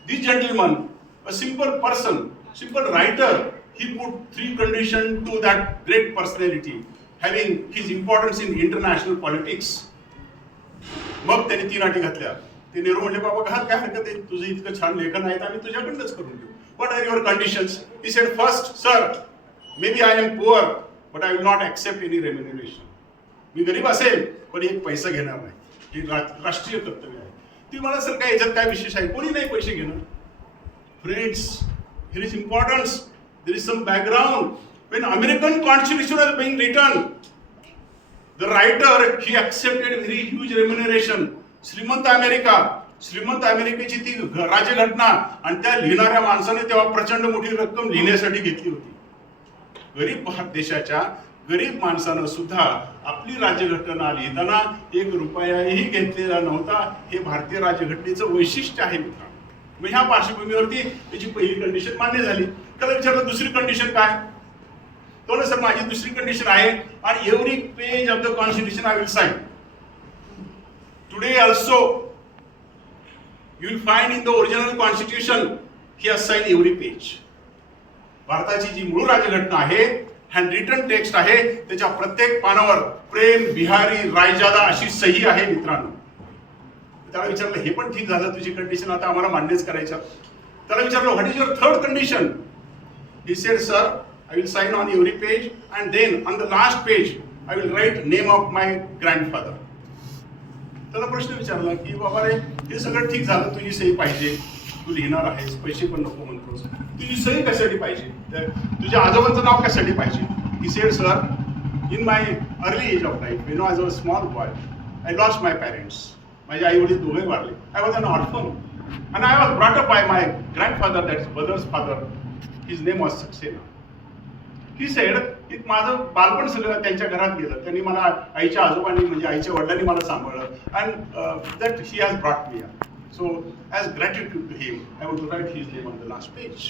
this gentleman, a simple person, simple writer, he put 3 conditions to that great personality, having his importance in international politics. मग त्यांनी 3 अटी घातल्या. ते नेहरू म्हणले, बाबा घाल, काय हरकत आहे, तुझं इतकं छान लेखन आहे, आम्ही तुझ्याकडनंच करून घेऊ. What are your conditions? He said, first, sir, maybe I am poor, but I will not accept any remuneration. मी गरीब असेल, पण एक पैसा घेणार नाही. ही राष्ट्रीय कर्तव्य आहे. ती मला सर काय याच्यात काय विशेष आहे, कोणी नाही पैसे घेणार. Friends, here is importance, there is some background. When American Constitution was being written, the writer, he accepted very huge remuneration. श्रीमंत अमेरिकेची ती राज्यघटना, आणि त्या लिहिणाऱ्या माणसाने तेव्हा प्रचंड मोठी रक्कम लिहिण्यासाठी घेतली होती. गरीब भारत देशाच्या गरीब माणसानं सुद्धा आपली राज्यघटना लिहिताना 1 रुपयाही घेतलेला नव्हता. हे भारतीय राज्यघटनेचं वैशिष्ट्य आहे मित्रांनो. मग ह्या पार्श्वभूमीवरती त्याची पहिली कंडिशन मान्य झाली. त्याला विचारलं दुसरी कंडिशन काय? तो ना सर माझी दुसरी कंडिशन आहे, आणि every page of the constitution I will sign. Today also you will find in the original constitution he has sign every page. भारताची जी मूळ राज्यघटना आहे, हँड रिटन टेक्स्ट आहे, त्याच्या प्रत्येक पानावर प्रेम बिहारी रायजादा अशी सही आहे मित्रांनो. त्याला विचारलं, हे पण ठीक झालं, तुझी कंडिशन आता आम्हाला मान्यच करायच्या. त्याला विचारलं what is your third condition. He said sir I will sign on every page and then on the last page I will write name of my grandfather. त्याला प्रश्न विचारला की बाबा रे हे सगळं ठीक झालं, तुझी सही पाहिजे, तू लिहिणार आहेस, पैसे पण नको म्हणतोस, तुझी सही कशासाठी पाहिजे, तुझ्या आजोबांचं नाव कशासाठी पाहिजे. He said sir in my early age of life when I was a small boy I lost my parents. माझे आई वडील दोघे वारले. I was an orphan and I was brought up by my grandfather, that's brother's father. His name was Saxena. He said की माझं बालपण सगळं त्यांच्या घरात गेलं, त्यांनी मला आईच्या आजोबांनी म्हणजे आईच्या वडिलांनी मला सांभाळलं and that he has brought me up. So as gratitude to him I would write his name on the last page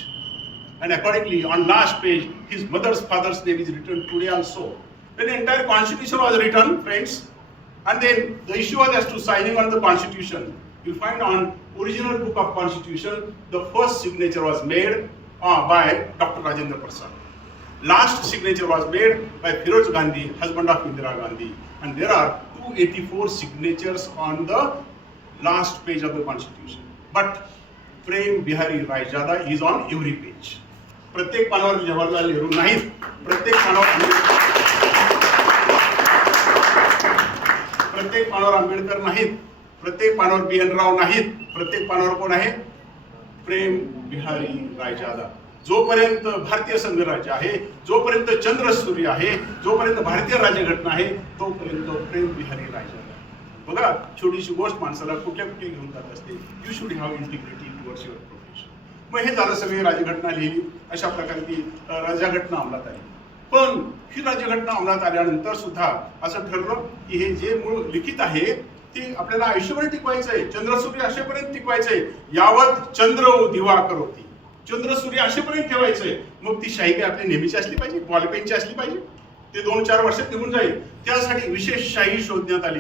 and accordingly on last page his mother's father's name is written today also. When the entire constitution was written, friends, and then the issue was as to signing on the constitution. You'll find on original book of constitution, the first signature was made by Dr. Rajendra Prasad. Last signature was made by Firoz Gandhi, husband of Indira Gandhi, and there are 284 signatures on the last page of the constitution. But Prem Bihari Raijada is on every page. प्रत्येक पानावर जवाहरलाल नेहरू नाहीत, प्रत्येक पानावर आंबेडकर नाहीत, प्रत्येक पानावर BN राव नाहीत, प्रत्येक पानावर कोण आहे, प्रेम बिहारी रायजादा. जोपर्यंत भारतीय संघराज्य आहे, जोपर्यंत चंद्र सूर्य आहे, जोपर्यंत भारतीय राज्यघटना आहे, तोपर्यंत प्रेम बिहारी रायजादा. बघा छोटीशी गोष्ट माणसाला कुठल्या कुठे घेऊन जात असते. You should have integrity towards your profession. मग हे झालं, सगळी राज्यघटना लिहिली, अशा प्रकारे ती राज्यघटना अंमलात आली. पण ही राज्यघटना अंमलात आल्यानंतर सुद्धा असं ठरलं की हे जे मूळ लिखित आहे ते आपल्याला आयुष्यभर टिकवायचंय, चंद्रसूर्य असेपर्यंत टिकवायचंय. यावत चंद्र दिवा करवती, चंद्रसूर्य असेपर्यंत ठेवायचंय. मग ती शाही काय आपली नेहमीची असली पाहिजे, बॉलपेनची असली पाहिजे, ते 2-4 वर्षात निघून जाईल. त्यासाठी विशेष शाही शोधण्यात आली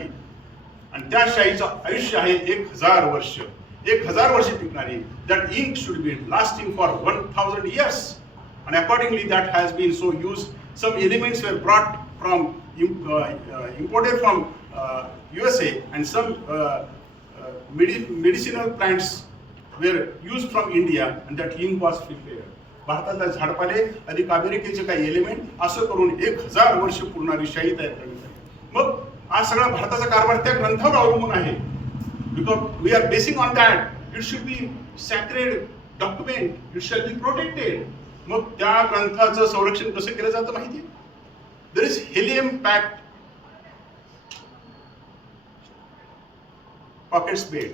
आणि त्या शाहीचं आयुष्य आहे 1000 वर्ष. 1000 वर्ष टिकणारी. That ink should be lasting for 1000 years and accordingly that has been so used. Some elements were brought from imported from USA and some medicinal plants were used from India and that ink was prepared. भारतातल्या झाडपाले अधिक अमेरिकेचे काही element असं करून 1000 वर्ष पुरणारी शाही तयार करण्यात आली. मग आज सगळा भारताचा कारभार त्या ग्रंथावर अवलंबून आहे. Because we are basing on that. It should be sacred document, it shall be protected. मग त्या ग्रंथाचं संरक्षण कसं केलं जातं माहिती? There is helium packed pockets made.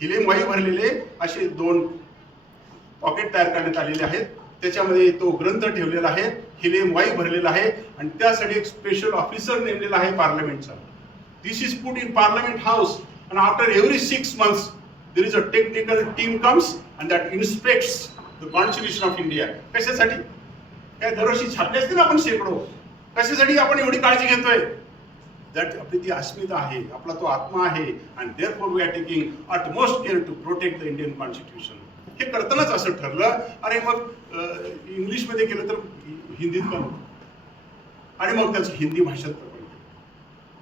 Helium वायू भरलेले असे 2 पॉकेट तयार करण्यात आलेले आहेत. त्याच्यामध्ये तो ग्रंथ ठेवलेला आहे, हिलियम वायू भरलेला आहे आणि त्यासाठी एक स्पेशल ऑफिसर नेमलेला आहे पार्लमेंटचा. This is put in parliament house and after every 6 months there is a technical team comes and that inspects the constitution of India. कशासाठी? काय दरवर्षी छापले असतील आपण शेकडो. कशासाठी आपण एवढी काळजी घेतोय? दॅट आपली ती अस्मिता आहे, आपला तो आत्मा आहे and therefore we are taking utmost care to protect the Indian constitution. हे करतानाच असं ठरलं, अरे मग इंग्लिशमध्ये केलं तर हिंदीत पण होतं आणि मग त्याचं हिंदी भाषेत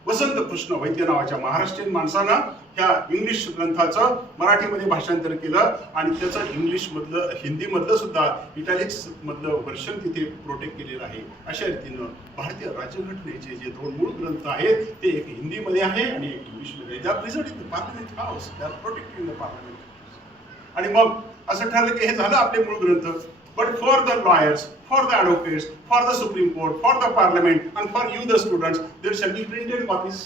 वसंत कृष्ण वैद्य नावाच्या महाराष्ट्रीयन माणसानं ह्या इंग्लिश ग्रंथाचं मराठीमध्ये भाषांतर केलं आणि त्याचं इंग्लिशमधलं हिंदीमधलं सुद्धा इटॅलिक्स मधलं व्हर्शन तिथे प्रोटेक्ट केलेलं आहे. अशा रीतीनं भारतीय राज्यघटनेचे जे 2 मूळ ग्रंथ आहेत ते एक हिंदीमध्ये आहे आणि एक इंग्लिशमध्ये. They are present in the parliament house, they are protected in the parliament house. आणि मग असं ठरलं की हे झालं आपले मूळ ग्रंथ. But for the lawyers, for the advocates, for the Supreme Court, for the Parliament, and for you, the students, there shall be printed copies.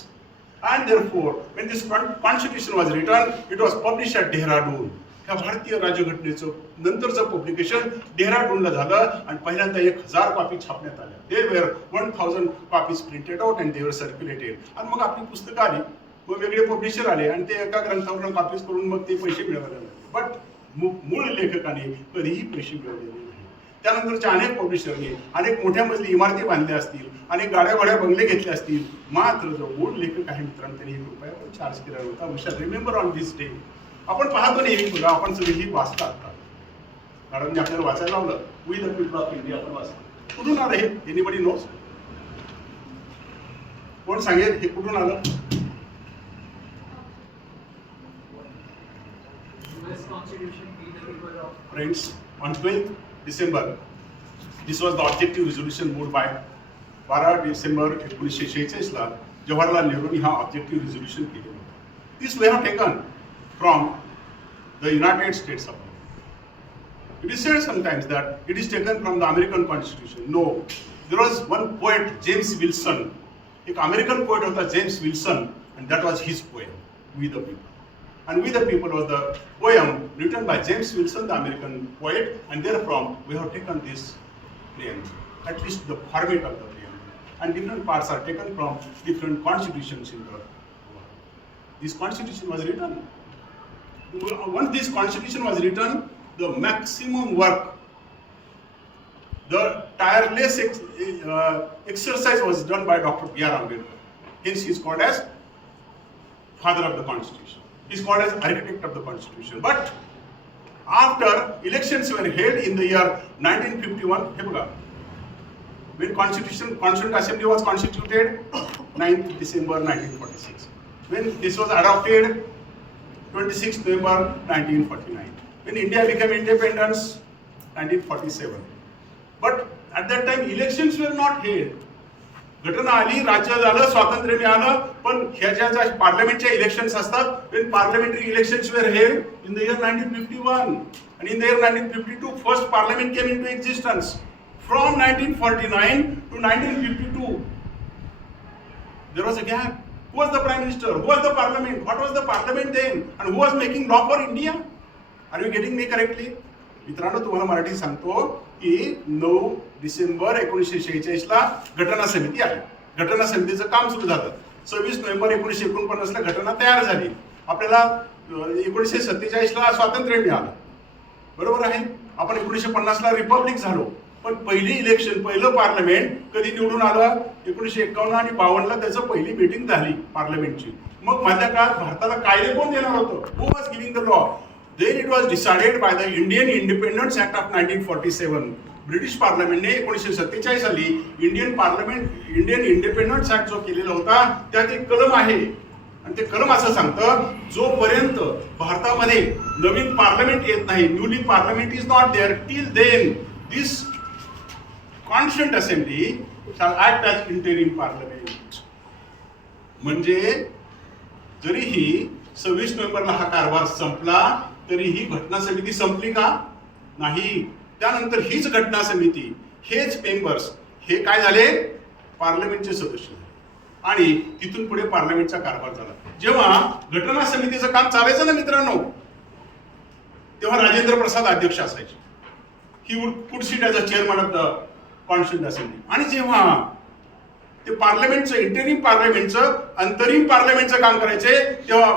And therefore, when this constitution was written, it was published at Dehradun. ह्या भारतीय राज्यघटनेचं नंतरचं publication डेहराडूनला झालं आणि पहिल्यांदा 1000 copy छापण्यात आल्या. There were 1000 copies printed out and they were circulated. आणि मग आपली पुस्तकं आली, मग वेगळे पब्लिशर आले आणि ते एका ग्रंथावरून कॉपीज करून मग ते पैसे मिळवायला लागले. बट मूळ लेखकाने कधीही पैसे मिळवलेले नाही. त्यानंतरच्या अनेक पब्लिशरने अनेक मोठ्या मजली इमारती बांधल्या असतील, अनेक गाड्या बंगले घेतले असतील, मात्र जो मूळ लेखक आहे मित्रांनो त्यांनी ₹1 पण चार्ज केला नव्हता. We shall remember on this day. आपण पाहतो नाही बघा, आपण सगळी वाचता कारण आपल्याला वाचायला लावलं. We the people of India आपण वाचतो. कुठून आलं हे? Anybody knows? कोण सांगेल हे कुठून आलं? US Constitution, Friends, on 12th December, this was the objective resolution moved by 12 December 1946 ला जवाहरलाल नेहरूंनी हा ऑब्जेक्टिव्ह रिझोल्युशन केलेलं होतं. This we have taken from the United States of It is said sometimes that it is taken from the American Constitution. No, there was one poet, James Wilson. एक American poet होता James Wilson, and that was his poem, We the People. And We the People was the poem written by James Wilson, the American poet, and therefrom we have taken this preamble, at least the format of the preamble. And different parts are taken from different constitutions in the world. This constitution was written. Once this constitution was written, the maximum work, the tireless exercise was done by Dr. B.R. Ambedkar. Hence he is called as father of the constitution. He is called as architect of the constitution. But after elections were held in the year 1951, when Constituent Assembly was constituted, 9th December 1946. When this was adopted, 26th November 1949. When India became independence, 1947. But at that time elections were not held. घटना आली, राज्य झालं, स्वातंत्र्य मिळालं, पण ह्याच्या ज्या पार्लमेंटच्या elections असतात, when parliamentary elections were held in the year 1951 and in the year 1952 first parliament came into existence. From 1949 to 1952 there was a gap. Who was the prime minister? Who was the parliament? What was the parliament then? And who was making law for India? Are you getting me correctly? मित्रांनो, तुम्हाला मराठी सांगतो की 9 डिसेंबर 1946 ला घटना समिती आली. घटना समितीचं काम सुरू झालं. 26 नोव्हेंबर 1949 ला घटना तयार झाली. आपल्याला 1947 ला स्वातंत्र्य मिळालं, बरोबर आहे. आपण 1950 ला रिपब्लिक झालो. पण पहिली इलेक्शन, पहिलं पार्लमेंट कधी निवडून आलं? 1951 आणि 52 ला त्याचं पहिली मीटिंग झाली पार्लमेंटची. मग मधल्या काळात भारताला कायदे कोण देणार होतं? Who was giving the law? Then it was decided by the Indian Independence Act of 1947. British पार्लमेंटने 1947 साली इंडियन इंडिपेंडन्स ऍक्ट जो केलेला होता, त्यात एक कलम आहे आणि ते कलम असं सांगतं, जोपर्यंत भारतामध्ये नवीन पार्लमेंट येत नाही, newly parliament is not there, till then this constituent assembly shall act as interim parliament. म्हणजे जरीही 26 नोव्हेंबरला हा कारभार संपला तरी ही घटना समिती संपली का? नाही. त्यानंतर हीच घटना समिती, हेच मेंबर्स, हे काय झाले? पार्लमेंटचे सदस्य आणि तिथून पुढे पार्लमेंटचा कारभार झाला. जेव्हा घटना समितीचं काम चालायचं ना मित्रांनो, तेव्हा राजेंद्र प्रसाद अध्यक्ष असायचे. He would sit as a chairman of the constituent assembly. आणि जेव्हा ते पार्लमेंटचं, इंटरिम पार्लमेंटचं, अंतरिम पार्लमेंटचं काम करायचे, तेव्हा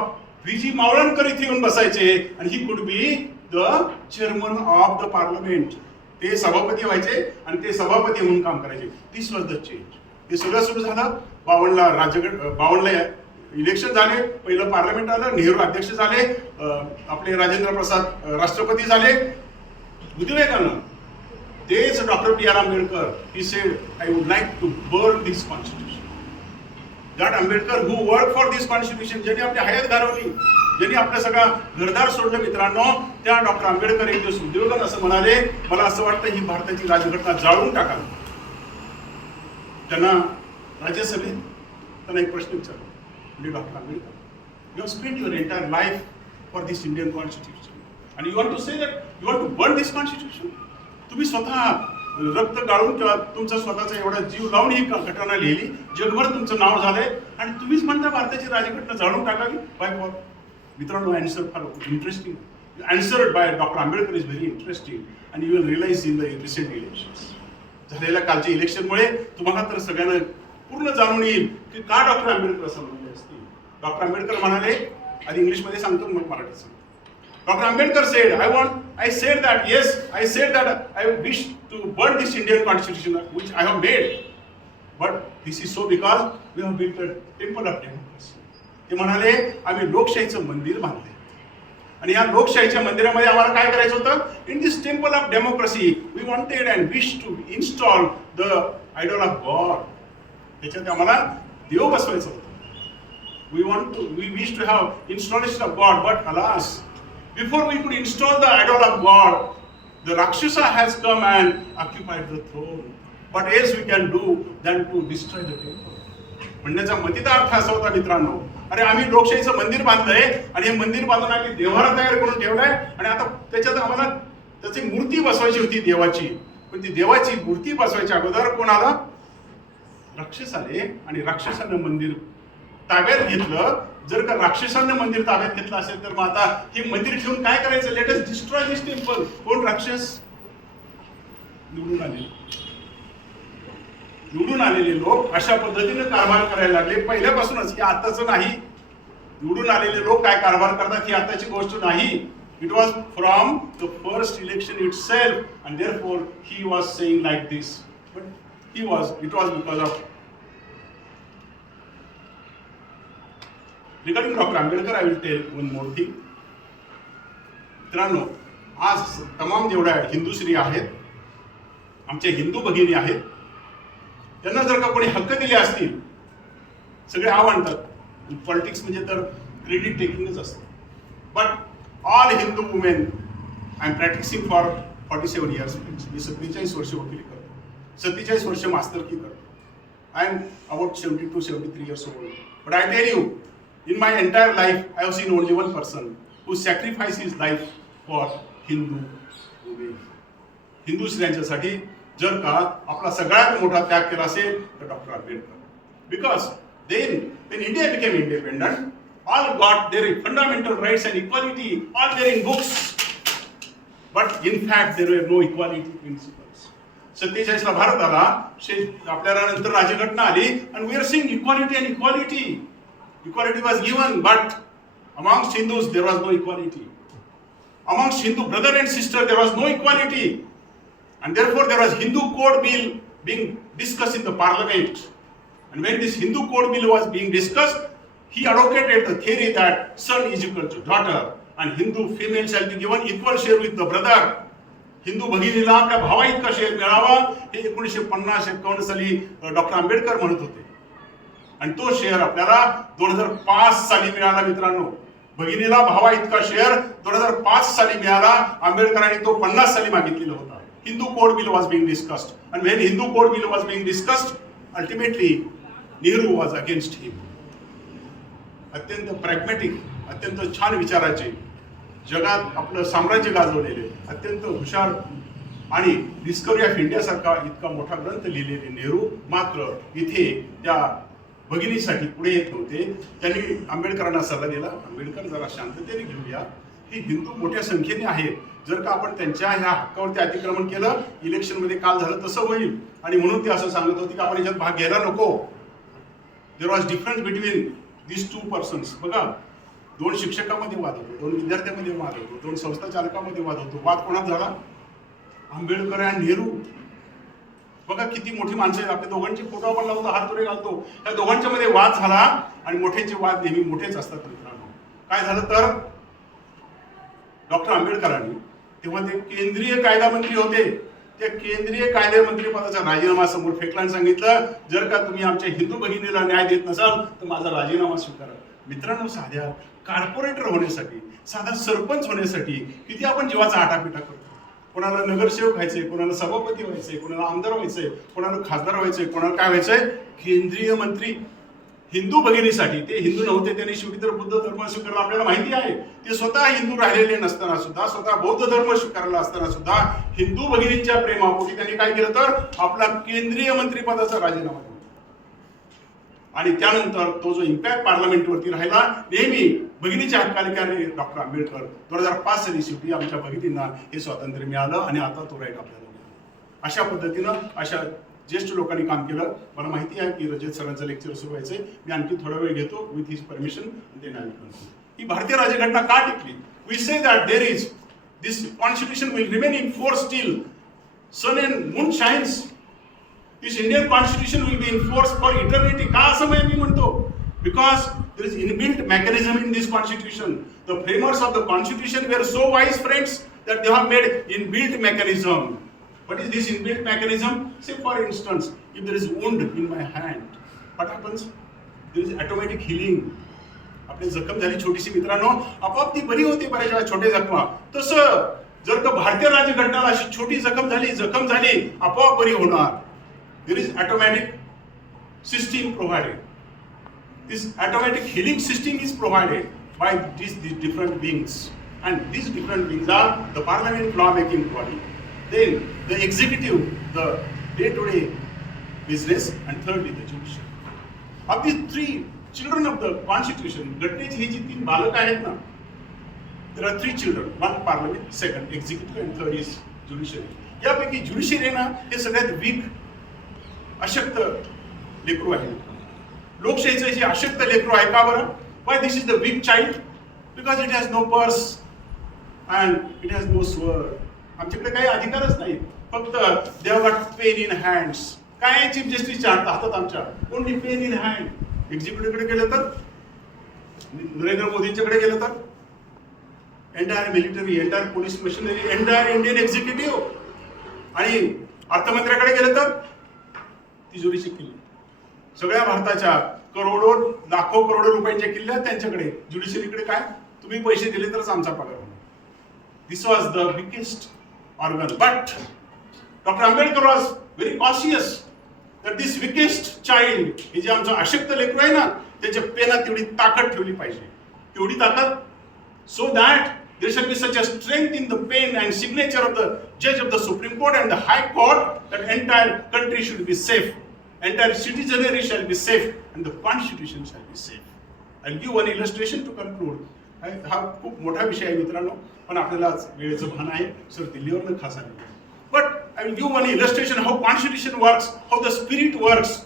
व्ही.जी. मावळणकर इथे येऊन बसायचे आणि he could be the chairman of the parliament. ते सभापती व्हायचे आणि ते सभापती म्हणून काम करायचे. दिस वॉज द चेंज. हे सगळं सुरू झालं 52ला इलेक्शन झाले, पहिलं पार्लमेंट आलं, नेहरू अध्यक्ष झाले, आपले राजेंद्र प्रसाद राष्ट्रपती झाले. बुद्धिविवेकानं तेच doctor B.R. Ambedkar, he said, I would like to burn this constitution. That Ambedkar who worked for this constitution, ज्यांनी आपली हयात घालवली, ज्यांनी आपलं सगळं घरदार सोडलं मित्रांनो, त्या डॉक्टर आंबेडकर एक दिवस उद्योगात असं म्हणाले, मला असं वाटतं ही भारताची राजघटना जाळून टाकावी. त्यांना राज्यसभेत त्यांना एक प्रश्न विचारला, म्हणजे doctor Ambedkar, you have spent your entire life for this Indian constitution and you want to say that you want to burn this constitution? तुम्ही स्वतः रक्त गाळून किंवा तुमचा स्वतःचा एवढा जीव लावून ही घटना लिहिली, जगभर तुमचं नाव झालंय आणि तुम्हीच म्हणता भारताची राजघटना जाळून टाकावी. बाय फॉर मित्रांनो, आन्सर फार interesting. Answered by doctor Ambedkar is very interesting and you will realise in the recent elections. झालेल्या कालच्या इलेक्शनमुळे तुम्हाला तर सगळ्यांना पूर्ण जाणून येईल की का डॉक्टर आंबेडकर असं म्हणले असतील. डॉक्टर आंबेडकर म्हणाले, आधी इंग्लिशमध्ये सांगतो मग मराठीत सांगतो. Dr. Ambedkar said, I said that I wish to burn this Indian constitution which I have made. But this is so because we have built a temple of democracy. ते म्हणाले, आम्ही लोकशाहीचं मंदिर बांधले आणि या लोकशाहीच्या मंदिरामध्ये आम्हाला काय करायचं होतं? In this temple of democracy, we wanted and wished to install the idol of God. त्याच्यात आम्हाला देव बसवायचं होतं. We wish to have installation of God, but alas, Before we could install the idol of God, the Rakshasa has come and occupied the throne. What else we can do than to destroy the temple? म्हणण्याचा मतिता अर्थ असा होता मित्रांनो, अरे आम्ही लोकशाहीचं मंदिर बांधलंय आणि हे मंदिर बांधून आम्ही देव्हारा तयार करून ठेवलाय आणि आता त्याच्यात आम्हाला त्याची मूर्ती बसवायची होती देवाची, पण ती देवाची मूर्ती बसवायच्या अगोदर कोण आला? राक्षस आले आणि राक्षसानं मंदिर ताब्यात घेतलं. जर का राक्षसांना मंदिर ताब्यात घेतलं असेल तर मग आता हे मंदिर ठेवून काय करायचं? लेट अस डिस्ट्रॉय दिस टेम्पल. कोण राक्षस? निवडून आलेले लोक अशा पद्धतीने कारभार करायला लागले. पहिल्यापासूनच हे आताच नाही. निवडून आलेले लोक काय कारभार करतात ही आताची गोष्ट नाही. It was from the first election itself and therefore he was saying like this. But it was because of regarding doctor Ambedkar I will tell one more thing. मित्रांनो, आज तमाम जेवढ्या हिंदू स्त्री आहेत, आमच्या हिंदू भगिनी आहेत, त्यांना जर का कोणी हक्क दिले असतील, सगळे हा म्हणतात पॉलिटिक्स म्हणजे तर क्रेडिट टेकिंगच असतं. But all Hindu women, I am practising for 47 years. मी 47 वर्ष वकिली करतो, 47 वर्ष मास्तरकी करतो. I am about 72 to 73 years old. But I tell you, in my entire life, I have seen only one person who sacrificed his life for Hindu women. Hindu स्त्रियांच्यासाठी जर का आपला सगळ्यात मोठा त्याग केला असेल तर doctor Ambedkar. Because when India became independent, all got their fundamental rights and equality, all there in books. But in fact, there were no equality principles. 47 ला भारत आला, आपल्याला नंतर राज्यघटना आली, and we are seeing equality and equality. Equality was given, but amongst Hindus there was no equality. Amongst Hindu brother and sister there was no equality. And therefore there was Hindu Code Bill being discussed in the parliament. And when this Hindu Code Bill was being discussed, he advocated the theory that son is equal to daughter and Hindu female shall be given equal share with the brother. Hindu भगिनीला आपल्या भावा इतका share मिळावा हे 1950-51 साली doctor Ambedkar म्हणत होते. आणि तो शेअर आपल्याला 2005 साली मिळाला. मित्रांनो, भगिनीला भावा इतका शेअर 2005 साली मिळाला. आंबेडकरांनी तो 50 साली मागितलेला होता. Hindu Code Bill was being discussed, and when Hindu Code Bill was being discussed, ultimately Nehru was against him. अत्यंत प्रॅग्मॅटिक, अत्यंत छान विचाराचे, जगात आपलं साम्राज्य गाजवलेले, अत्यंत हुशार आणि डिस्कवरी ऑफ इंडिया सारखा इतका मोठा ग्रंथ लिहिलेले नेहरू मात्र इथे त्या भगिनीसाठी पुढे येत नव्हते. त्यांनी आंबेडकरांना सल्ला दिला, आंबेडकर जरा शांततेने घेऊया, ही हिंदू मोठ्या संख्येने आहेत, जर का आपण त्यांच्या ह्या हक्कावरती अतिक्रमण केलं, इलेक्शनमध्ये काल झालं तसं होईल. आणि म्हणून ते असं सांगत होते की आपण याच्यात भाग घ्यायला नको. There was difference between this to persons. बघा, 2 शिक्षकामध्ये वाद होतो, 2 विद्यार्थ्यांमध्ये वाद होतो, 2 संस्था चालकामध्ये वाद होतो. वाद कोणात झाला? आंबेडकर आणि नेहरू. बघा किती मोठी माणसं आहेत. आपल्या दोघांचे फोटो आपण लावतो, हातोरे घालतो. त्या दोघांच्या मध्ये वाद झाला आणि मोठ्यांचे वाद नेहमी मोठेच असतात. मित्रांनो, काय झालं तर डॉक्टर आंबेडकरांनी, तेव्हा ते केंद्रीय कायदा मंत्री होते, त्या केंद्रीय कायदा मंत्री पदाचा राजीनामा समोर फेकला आणि सांगितलं, जर का तुम्ही आमच्या हिंदू भगिनीला न्याय देत नसाल तर माझा राजीनामा स्वीकारा. मित्रांनो, साध्या कॉर्पोरेटर होण्यासाठी, साधा सरपंच होण्यासाठी किती आपण जीवाचा आटापिटा करतो. कोणाला नगरसेवक व्हायचंय, कोणाला सभापती व्हायचंय, कोणाला आमदार व्हायचंय, कोणाला खासदार व्हायचंय, कोणाला काय व्हायचंय, केंद्रीय मंत्री. हिंदू भगिनीसाठी, ते हिंदू नव्हते, त्यांनी शेवटी तर बुद्ध धर्म स्वीकारला, आपल्याला माहिती आहे. ते स्वतः हिंदू राहिलेले नसताना सुद्धा, स्वतः बौद्ध धर्म स्वीकारला असताना सुद्धा हिंदू भगिनींच्या प्रेमापोटी त्यांनी काय केलं तर आपला केंद्रीय मंत्री पदाचा राजीनामा दिला. आणि त्यानंतर तो जो इम्पॅक्ट पार्लमेंटवरती राहिला, नेहमी भगिनीच्या हक्काधिकारी डॉक्टर आंबेडकर. 2005 साली शेवटी आमच्या भगिनींना हे स्वातंत्र्य मिळालं आणि आता तो राईट आपल्याला मिळाला. अशा पद्धतीनं अशा ज्येष्ठ लोकांनी काम केलं. मला माहिती आहे की रजत सरांचं लेक्चर सुरू व्हायचंय, मी आणखी थोडा वेळ घेतो विथ हिज परमिशन. ही भारतीय राज्यघटना का टिकली? We say that there is this constitution will remain in force till sun and moon shines. This Indian constitution will be enforced for eternity. का असं मी म्हणतो? Because there is inbuilt mechanism in this constitution. The framers of the constitution were so wise, friends, that they have made inbuilt mechanism. What is this inbuilt mechanism? Say for instance, if there is wound in my hand, what happens? There is automatic healing. आपली जखम झाली छोटीशी मित्रांनो, आपोआप ती बरी होते बऱ्याच वेळा छोटे जखमा. तसं जर का भारतीय राज्यघटनेला अशी छोटी जखम झाली आपोआप बरी होणार. There is automatic system provided. This automatic healing system is provided by these different beings, and these different beings are the parliament law making body, then the executive, the day to day business, and thirdly the judiciary. Of these three children of the constitution, घटनेची ही जी तीन बालक आहेत ना, there are three children, one parliament, second executive, and third is judiciary. यापैकी judiciary ना हे सगळ्यात weak अशक्त लेकरू आहे. लोकशाहीचं जे अशक्त लेकरू आहे का बरं? Why this is the weak child? Because it has no purse and it has no sword. आमच्याकडे काही अधिकारच नाही, फक्त they have got pen in hands. काय चीफ जस्टिसच्या हातात आमच्या ओनली पेन इन हँड. एक्झिक्युटिव्हकडे गेलं तर, नरेंद्र मोदींच्याकडे गेलं तर entire military, entire police machinery, entire Indian executive, आणि अर्थमंत्र्याकडे गेलं तर तिजोरीची किल्ली. सगळ्या भारताच्या करोडो लाखो करोडो रुपयांच्या किल्ल्या त्यांच्याकडे. ज्युडिशरीकडे काय? तुम्ही पैसे दिले तरच आमचा पगार होणार. This was the biggest organ. But doctor Ambedkar was very cautious that this weakest child, हे जे आमचं अशक्त लेकरू आहे ना, त्याच्या पेनात तेवढी ताकद ठेवली पाहिजे. तेवढी ताकद so that there shall be such a strength in the pen and signature of the judge of the Supreme Court and the High Court that entire country should be safe, entire citizenry shall be safe, and the constitution shall be safe. I'll give one illustration to conclude. हा खूप मोठा विषय आहे मित्रांनो, पण आपल्याला वेळेचं भान आहे, सर दिल्लीवरनं खास आले. But I will give one illustration how constitution works, how the spirit works,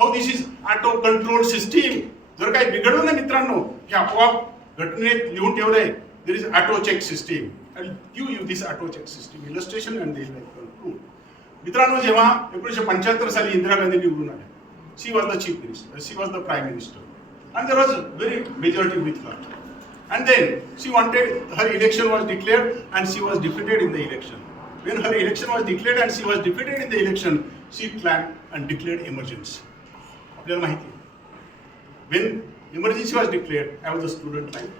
how this is auto control system. जर काही बिघडलं ना मित्रांनो, हे आपोआप घटनेत लिहून ठेवलंय. There is auto check system. I will give you this auto check system illustration and then I conclude. मित्रांनो, जेव्हा 1975 साली इंदिरा गांधी निवडून आल्या, she was the chief minister, she was the prime minister, and there was very majority with her. And then she wanted, her election was declared and she was defeated in the election. When her election was declared and she was defeated in the election, she claimed and declared emergency. आपल्याला माहिती आहे, when emergency was declared, I was a student life.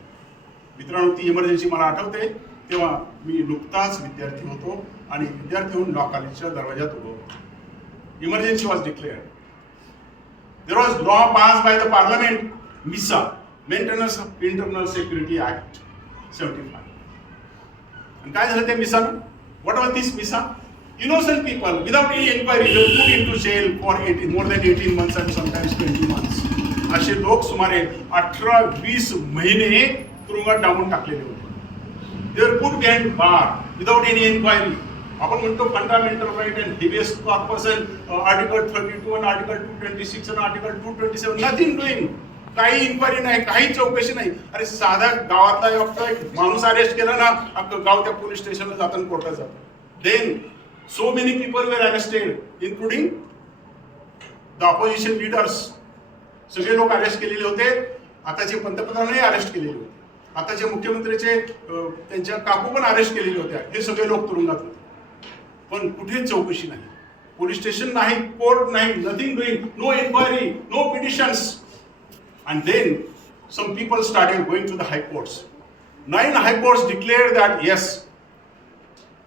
मित्रांनो, ती emergency मला आठवते, तेव्हा मी नुकताच विद्यार्थी होतो आणि विद्यार्थी होऊन लॉ कॉलेजच्या दरवाजात उभं होतो. Emergency was declared. There was law pass by the parliament, MISA, maintenance of internal security act 75. आणि काय झालं त्या मिसानं? व्हॉट वॉज दिस मिसा? Innocent people without any inquiry were put into jail for more than 18 months and sometimes 20 months. असे लोक सुमारे 18-20 महिने तुरुंगात डांबून टाकलेले होते. They were put behind bar without any inquiry. आपण म्हणतो fundamental right and habeas corpus article 32 आणि आर्टिकल 226 आणि आर्टिकल 227, नथिंग डुईंग. काही इन्क्वायरी नाही, काही चौकशी नाही. अरे साधा गावातला एक माणूस अरेस्ट केला ना, अख्खं गाव त्या पोलीस स्टेशनला जाताना कोर्टात जातं. Then so many people were arrested, including the opposition leaders. सगळे लोक अरेस्ट केलेले होते. आताचे पंतप्रधानही अरेस्ट केलेले होते. आताचे मुख्यमंत्रीचे त्यांच्या काकू पण अरेस्ट केलेले होत्या. हे सगळे लोक तुरुंगात होते, पण कुठेच चौकशी नाही, पोलीस स्टेशन नाही, कोर्ट नाही, nothing doing, no inquiry, no petitions. And then some people started going to the high courts. 9 high courts declared that yes,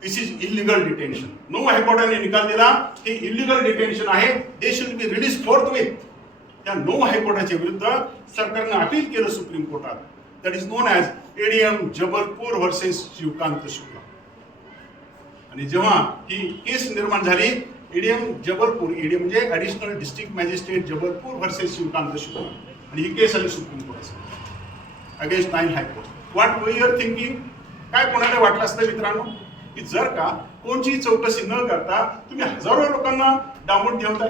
this is illegal detention. 9 high courtने निकाल दिला हे इलिगल डिटेन्शन आहे, they should be released forthwith. त्या 9 high courtच्या विरुद्ध सरकारने appeal केलं supreme कोर्टात. That is known as ADM Jabalpur versus Shivkant Shukla. आणि जेव्हा ही केस निर्माण झाली, ADM जबलपूर, ADM म्हणजे additional district magistrate Jabalpur versus Shivkant Shukla, आणि ही केस आली सुप्रीम कोर्टात against 9 high court. What we are thinking? काय कोणाला वाटलं असतं मित्रांनो की जर का कोणची चौकशी न करता तुम्ही हजारो लोकांना डांबून ठेवताय?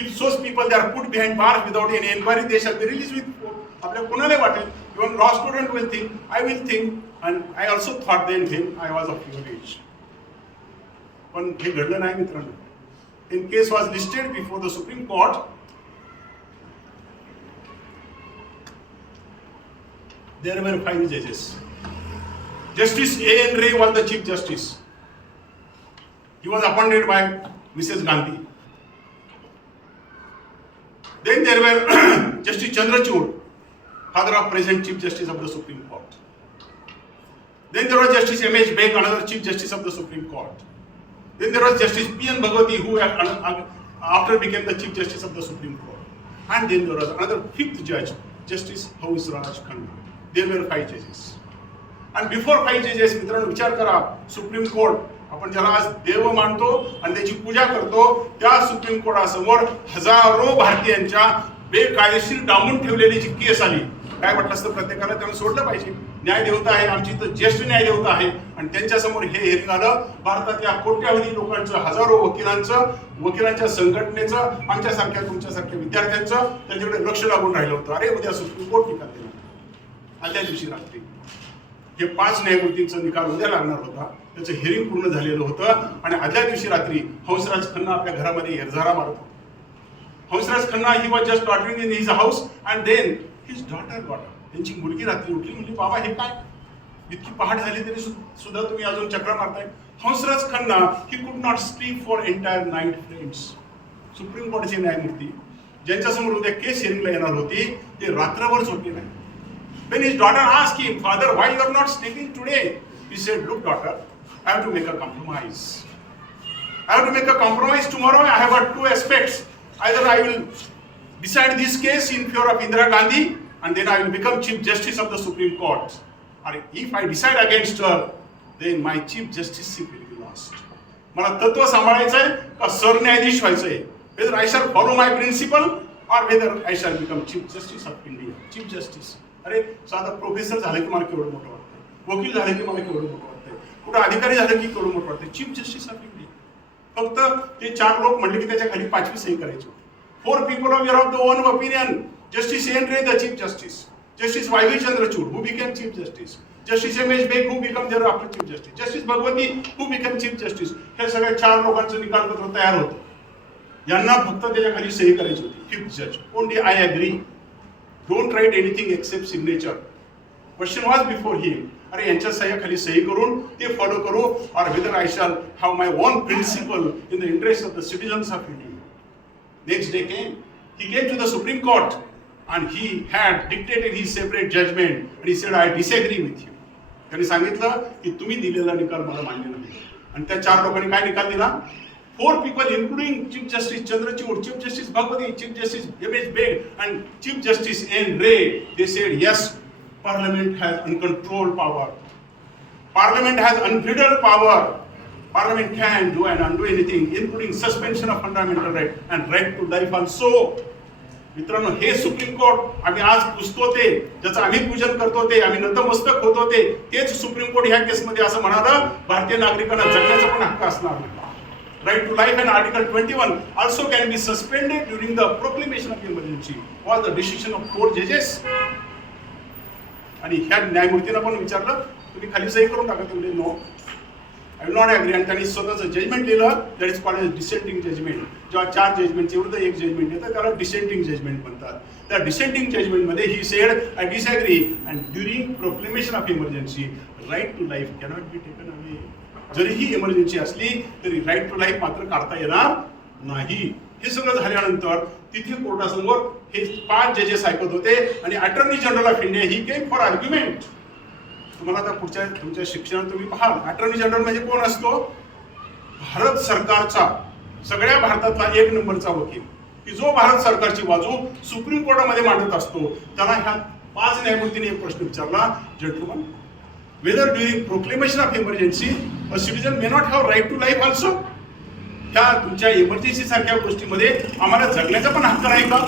If those people they are put behind bars without any enquiry, they shall be release with. आपल्या कोणाला वाटेल, even law student will think, I will think, and I also thought then him I was of your age. पण हे घडलं नाही मित्रांनो. In case was listed before the Supreme Court. There were 5 judges. Justice A.N. Ray was the Chief Justice. He was appointed by Mrs. Gandhi. Then there were Justice Chandrachud. father of present Chief Justice of the Supreme Court. Then there was Justice M.H. Beg, another Chief Justice of the Supreme Court. Then there was Justice P.N. Bhagwati, who after became the Chief Justice of the Supreme Court. And then there was another fifth judge, Justice Hansraj Khanna. There were 5 judges. And before 5 judges, मित्रांनो विचार करा, supreme court आपण ज्याला आज देव मानतो आणि त्याची पूजा करतो, त्या सुप्रीम कोर्टासमोर हजारो भारतीयांच्या बेकायदेशीर डांबून ठेवलेली जी केस आली, काय वाटलं असतं प्रत्येकाला त्यांना सोडलं पाहिजे. न्यायदेवता आहे, आमची तर ज्येष्ठ न्यायदेवता आहे, आणि त्यांच्यासमोर हे हेरिंग आलं. भारतातल्या कोट्यावधी लोकांचं, हजारो वकिलांच्या संघटनेचं, आमच्यासारख्या तुमच्यासारख्या विद्यार्थ्यांचं त्यांच्याकडे लक्ष लागून राहिलं होतं. अरे उद्या सुप्रीम कोर्ट निकाल देणार. आदल्या दिवशी रात्री हे 5 न्यायमूर्तींचा निकाल उद्या लागणार होता, त्याचं हिअरिंग पूर्ण झालेलं होतं, आणि आदल्या दिवशी रात्री हंसराज खन्ना आपल्या घरामध्ये एरझारा मारत होता. Hansraj Khanna he was just doddering in his house and then his daughter त्यांची मुलगी रात्री उठली, म्हणली बाबा हे काय, इतकी पहाट झाली तरी सुद्धा तुम्ही अजून चक्रा मारताय. Hansraj Khanna he could not sleep for entire night. Friends, supreme कोर्टाचे न्यायमूर्ती ज्यांच्यासमोर उद्या केस हिअरिंगला येणार होती, ते रात्रभर झोपले नाही. When his daughter asked him, "Father, why you are not sleeping today?" He said, "Look, daughter, I have to make a compromise. I have to make a compromise tomorrow. I have got 2 aspects. Either I will decide this case in favor of Indira Gandhi, and then I will become Chief Justice of the Supreme Court. Or if I decide against her, then my Chief Justice will be lost." मला तत्व सांभाळायचं आहे का सरन्यायाधीश व्हायचं आहे? Whether I shall follow my principle or whether I shall become Chief Justice of India. Chief Justice. अरे साधा प्रोफेसर झालं की मला केवढं मोठं वाटतं, वकील झालं की मला केवढं मोठं वाटतंय, कुठं अधिकारी झालं की केवढं मोठं वाटतंय. Chief justice of India. फक्त ते 4 लोक म्हणले की त्याच्या खाली 5वी सही करायची. 4 people were of the one opinion. Justice N. Ray, the Chief Justice. Justice Y.V. Chandrachud, who became Chief Justice. Justice M.H. Beg, who became their after Chief Justice. Justice Bhagwati, who became Chief Justice. हे सगळ्या 4 लोकांचं निकालपत्र तयार होतं. यांना फक्त त्याच्या खाली सही करायची होती. 5th judge. Only I agree. Don't write anything except signature. Question was before him. अरे यांच्या सह्याखाली सही करून ते फॉलो करू, or whether I shall have my own principle in the interest of the citizens of India. Next day came. He came to the Supreme Court and he had dictated his separate judgment and he said, "I disagree with you." त्यांनी सांगितलं की तुम्ही दिलेला निकाल मला मान्य नाही. आणि त्या 4 लोकांनी काय निकाल दिला? 4 people, including Chief Justice Chandrachud, Chief Justice Bhagwati, Chief Justice M.H. Beg, and Chief Justice N. Ray, they said, yes, Parliament has uncontrolled power. Parliament has unbridled power. Parliament can do and undo anything, including suspension of fundamental right and right to life also. मित्रांनो, हे supreme court आम्ही आज पुजतो ते, ज्याचं आम्ही पूजन करतो ते, आम्ही नतमस्तक होतो ते, तेच सुप्रीम कोर्ट ह्या केसमध्ये असं म्हणालं, भारतीय नागरिकांना जगण्याचा पण हक्क असणार नाही. Right to life and Article 21 also can be suspended during the proclamation of emergency. Was the decision of 4 judges. आणि ह्या न्यायमूर्तींना पण विचारलं, तुम्ही खाली सही करून टाका. ते म्हणले, no, I will not agree. आणि त्यांनी स्वतःचं जजमेंट लिहिलं, that is called as dissenting judgment. जेव्हा 4 जजमेंटच्या विरुद्ध एक जजमेंट येतं त्याला डिसेंटिंग जजमेंट म्हणतात. त्या डिसेंटिंग जजमेंटमध्ये he said, I disagree, and during proclamation of emergency right to life cannot be taken away. जरीही इमर्जन्सी असली तरी राईट टू लाईफ मात्र काढता येणार नाही. हे सगळं झाल्यानंतर तिथे कोर्टासमोर हे 5 जजेस ऐकत होते आणि attorney general of India he came for argument. तुम्हाला आता पुढच्या तुमच्या शिक्षणात तुम्ही पाहाल, अटॉर्नी जनरल म्हणजे कोण असतो? भारत सरकारचा, सगळ्या भारतातला 1 नंबरचा वकील, की जो भारत सरकारची बाजू सुप्रीम कोर्टामध्ये मांडत असतो. त्याला ह्या 5 न्यायमूर्तींनी एक प्रश्न विचारला, gentleman, whether during proclamation of emergency a citizen may not have right to life also. ह्या तुमच्या इमर्जन्सी सारख्या गोष्टीमध्ये आम्हाला जगण्याचा पण हक्क नाही का?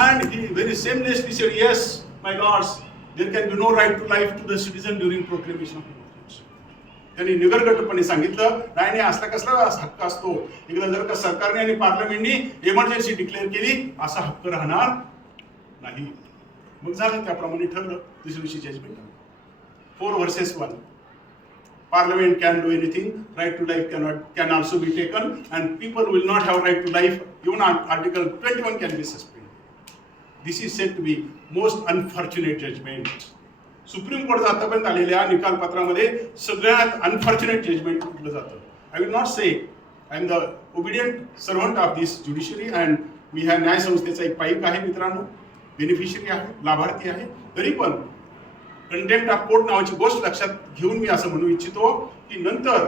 And he very shamelessly said, yes, my lords, there can be no right to life to the citizen during proclamation of emergency. त्यांनी निगरगटपणे सांगितलं, नाही असला कसला हक्क असतो. एकदा जर का सरकारने आणि पार्लमेंटनी इमर्जन्सी डिक्लेअर केली, असा हक्क राहणार नाही. मग झालं, त्याप्रमाणे ठरलं. दुसऱ्या दिवशी judgement 4 versus 1. Parliament can do anything. Right to life can also be taken, and people will not have right to life. Even Article 21 can be suspended. This is said to be most unfortunate judgment. Supreme court आतापर्यंत आलेल्या निकालपत्रामध्ये सगळ्यात unfortunate judgement कुठलं जातं? I will not say I am the obedient servant of this judiciary, and मी ह्या न्याय संस्थेचा एक पाईक आहे मित्रांनो. बेनिफिशरी आहे, लाभार्थी आहे. तरी पण कंटेम्प्ट ऑफ कोर्ट नावाची गोष्ट लक्षात घेऊन मी असं म्हणू इच्छितो की नंतर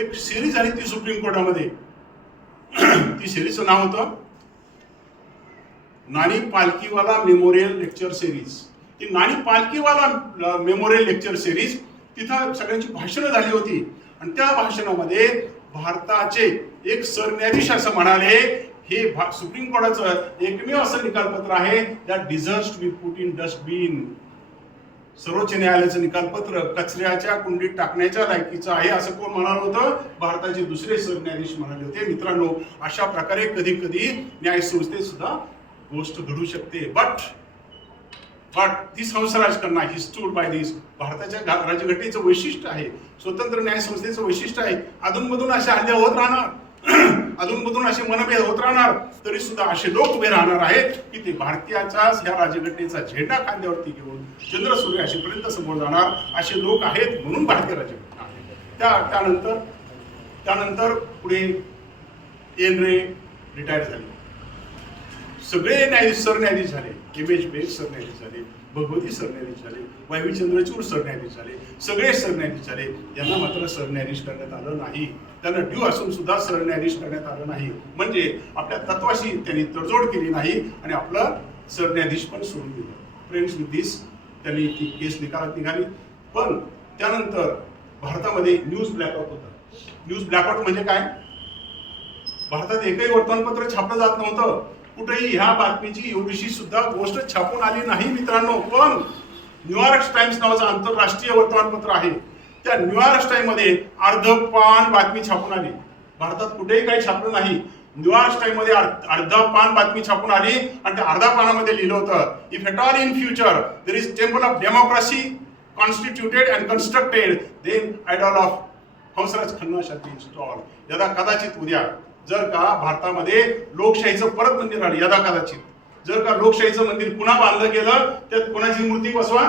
एक सिरीज आली ती सुप्रीम कोर्टामध्ये. ती सिरीजचं नाव होतं नानी पालखीवाला मेमोरियल लेक्चर सिरीज. ती नानी पालखीवाला मेमोरियल लेक्चर सिरीज, तिथं सगळ्यांची भाषणं झाली होती आणि त्या भाषणामध्ये भारताचे एक सरन्यायाधीश असं म्हणाले, हे सुप्रीम कोर्टाचं एकमेव असं निकालपत्र आहे that deserves to be put in dustbin. सर्वोच्च न्यायालयाचं निकालपत्र कचऱ्याच्या कुंडीत टाकण्याच्या लायकीचं आहे असं कोण म्हणालं होतं? भारताचे दुसरे सरन्यायाधीश म्हणाले होते. मित्रांनो, अशा प्रकारे कधी कधी न्यायसंस्थेत सुद्धा गोष्ट घडू शकते. But this Hansraj Khanna he stood by this. भारताच्या राज्यघटनेचं वैशिष्ट्य आहे, स्वतंत्र न्यायसंस्थेचं वैशिष्ट्य आहे. अधूनमधून असे हल्ले होत राहणार, अधूनमधून असे मनभेद होत राहणार, तरी सुद्धा असे लोक उभे राहणार आहेत की ते भारतीयाचाच ह्या राज्यघटनेचा झेंडा खांद्यावरती घेऊन चंद्र सूर्य अशीपर्यंत समोर जाणार असे लोक आहेत, म्हणून भारतीय राज्यघटना आहे. त्यानंतर पुढे एनरे रिटायर झाले. सगळे सरन्यायाधीश झाले. एम.एच. बेग सरन्यायाधीश झाले, भगवती सरन्यायाधीश झाले, वाय.व्ही. चंद्रचूड सरन्यायाधीश झाले, सगळे सरन्यायाधीश झाले. यांना मात्र सरन्यायाधीश करण्यात आलं नाही. त्यांना ड्यू असून सुद्धा सरन्यायाधीश करण्यात आलं नाही. म्हणजे आपल्या तत्वाशी त्यांनी तडजोड केली नाही आणि आपलं सरन्यायाधीश पण सोडून दिलं. फ्रेंड्स, विथ दिस त्यांनी ती केस निकालात निघाली. पण त्यानंतर भारतामध्ये न्यूज ब्लॅकआउट होता. न्यूज ब्लॅकआउट म्हणजे काय? भारतात एकही वर्तमानपत्र छापलं जात नव्हतं. कुठेही ह्या बातमीची एवढीशी सुद्धा गोष्ट छापून आली नाही मित्रांनो. पण न्यूयॉर्क टाइम्स नावाचं आंतरराष्ट्रीय वर्तमानपत्र आहे, त्या न्यूयॉर्क टाइम्स मध्ये अर्धपान बातमी छापून आली. भारतात कुठेही काही छापलं नाही. न्यूयॉर्क टाइम्स मध्ये अर्धा पान बातमी छापून आली आणि त्या अर्धा पानामध्ये लिहिलं होतं, if at all in future there is temple of democracy constituted and constructed then idol of Hansraj Khanna shall be installed. यदा कदाचित उद्या जर का भारतामध्ये लोकशाहीचं परत मंदिर आलं, यदा कदाचित जर का लोकशाहीचं मंदिर पुन्हा बांधलं गेलं, त्यात कोणाची मूर्ती बसवा?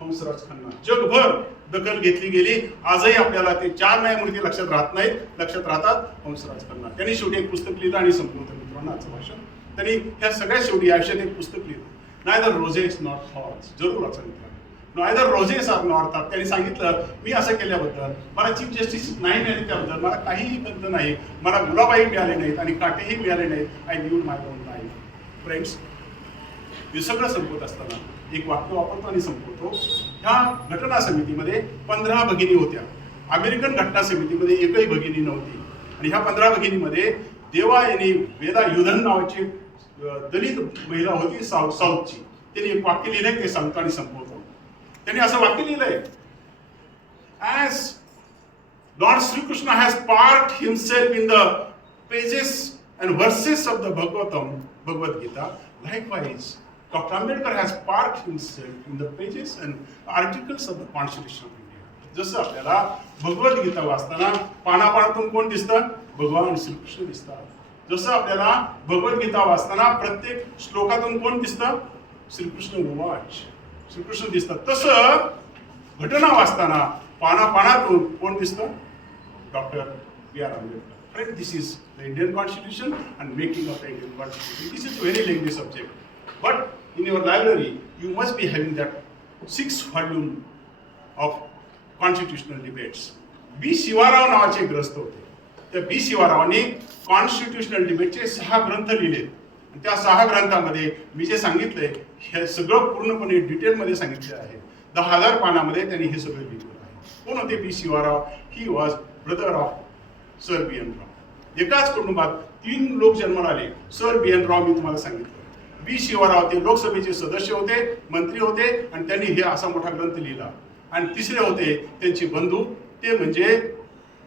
हंसराज खन्ना. जगभर दखल घेतली गेली. आजही आपल्याला ते 4 न्यायमूर्ती लक्षात राहत नाहीत, लक्षात राहतात हंसराज खन्ना. त्यांनी शेवटी एक पुस्तक लिहिलं आणि संपवलं मित्रांनो आजचं भाषण. त्यांनी ह्या सगळ्या शेवटी आयुष्यात एक पुस्तक लिहिलं, नायदर रोजेस नॉट थॉट्स. जरूर वाचा मित्रांनो, neither roses are not thoughts. त्यांनी सांगितलं, मी असं केल्याबद्दल, मला चीफ जस्टिस नाही मिळाले त्याबद्दल मला काहीही खंत नाही, मला गुलाबाई मिळाले नाहीत आणि काटेही मिळाले नाहीत. I lived my on life. Friends, हे सगळं संपवत असताना एक वाक्य वापरतो आणि संपवतो. ह्या घटना समितीमध्ये 15 भगिनी होत्या. अमेरिकन घटना समितीमध्ये एकही भगिनी नव्हती. आणि ह्या 15 भगिनीमध्ये देवायनी वेदा युधन नावाची दलित महिला होती साऊथची. त्यांनी एक वाक्य लिहिलंय, ते सांगतो आणि संपवतो. त्यांनी असं वाक्य लिहिलंय, as lord Shrikrishna has parked himself in the pages and verses of the Bhagavad Gita, likewise Dr. Ambedkar has parked himself in the pages and articles of the Constitution of India. जसं आपल्याला भगवद्गीता वाचताना पानापानातून कोण दिसतं? भगवान श्रीकृष्ण दिसतात. जसं आपल्याला भगवद्गीता वाचताना प्रत्येक श्लोकातून कोण दिसतं? श्रीकृष्ण उवाच, श्रीकृष्ण दिसतात. तसं घटना वाचताना पानापानातून कोण दिसतं? Doctor B.R. Ambedkar. Friend, this is the Indian Constitution and making of the Indian Constitution. This is a very lengthy subject. But in your library, you must be having that 6 volume of constitutional debates. B. Shivarao नावाचे ग्रस्त होते. त्या B. शिवारावांनी constitutional डिबेटचे 6 ग्रंथ लिहिले. त्या 6 ग्रंथामध्ये मी जे सांगितलंय हे सगळं पूर्णपणे डिटेलमध्ये सांगितले आहे. 10,000 पानामध्ये त्यांनी हे सगळं लिहिलेलं आहे. कोण होते B. Shivarao? He was brother of sir B.N. राव. एकाच कुटुंबात 3 लोक जन्माला आले. Sir B.N. राव मी तुम्हाला सांगितलं. B. शिवाराव ते लोकसभेचे सदस्य होते, मंत्री होते आणि त्यांनी हे असा मोठा ग्रंथ लिहिला. आणि तिसरे होते त्यांचे बंधू, ते म्हणजे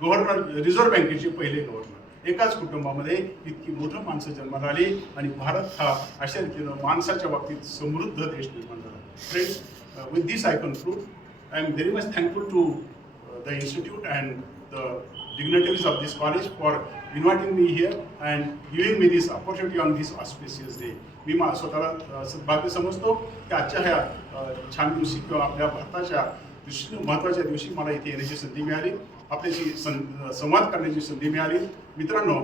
गव्हर्नर, रिझर्व्ह बँकेचे पहिले गव्हर्नर. एकाच कुटुंबामध्ये इतकी मोठं माणसं जन्माला आली आणि भारत हा अशा रीतीनं माणसाच्या बाबतीत समृद्ध देश निर्माण झाला. Friends, with this I conclude. I am very much thankful to the institute and the dignitaries of this college for inviting me here and giving me this opportunity on this auspicious day. मी स्वतःला सद्भाग्य समजतो की आजच्या ह्या छान दिवशी किंवा आपल्या भारताच्या दृष्टीने महत्त्वाच्या दिवशी मला इथे येण्याची संधी मिळाली, आपल्याशी संवाद करण्याची संधी मिळाली. मित्रांनो,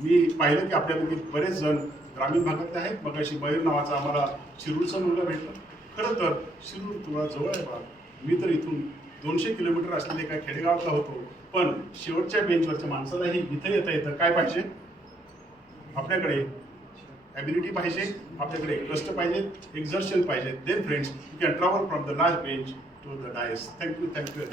मी पाहिलं की आपल्यापैकी बरेच जण ग्रामीण भागातले आहेत. मगाशी मयूर नावाचा आम्हाला शिरूरचा मुलगा भेटला. खरं तर शिरूर तुला जवळ आहे बा. मी तर इथून 200 किलोमीटर असलेले एका खेडेगावातला होतो, पण शेवटच्या बेंचवरच्या माणसालाही इथं येता येतं. काय पाहिजे? आपल्याकडे ॲबिलिटी पाहिजे, आपल्याकडे कष्ट पाहिजे, एक्झर्शन पाहिजे. Then friends, you can travel from the last bench to the dais. Thank you.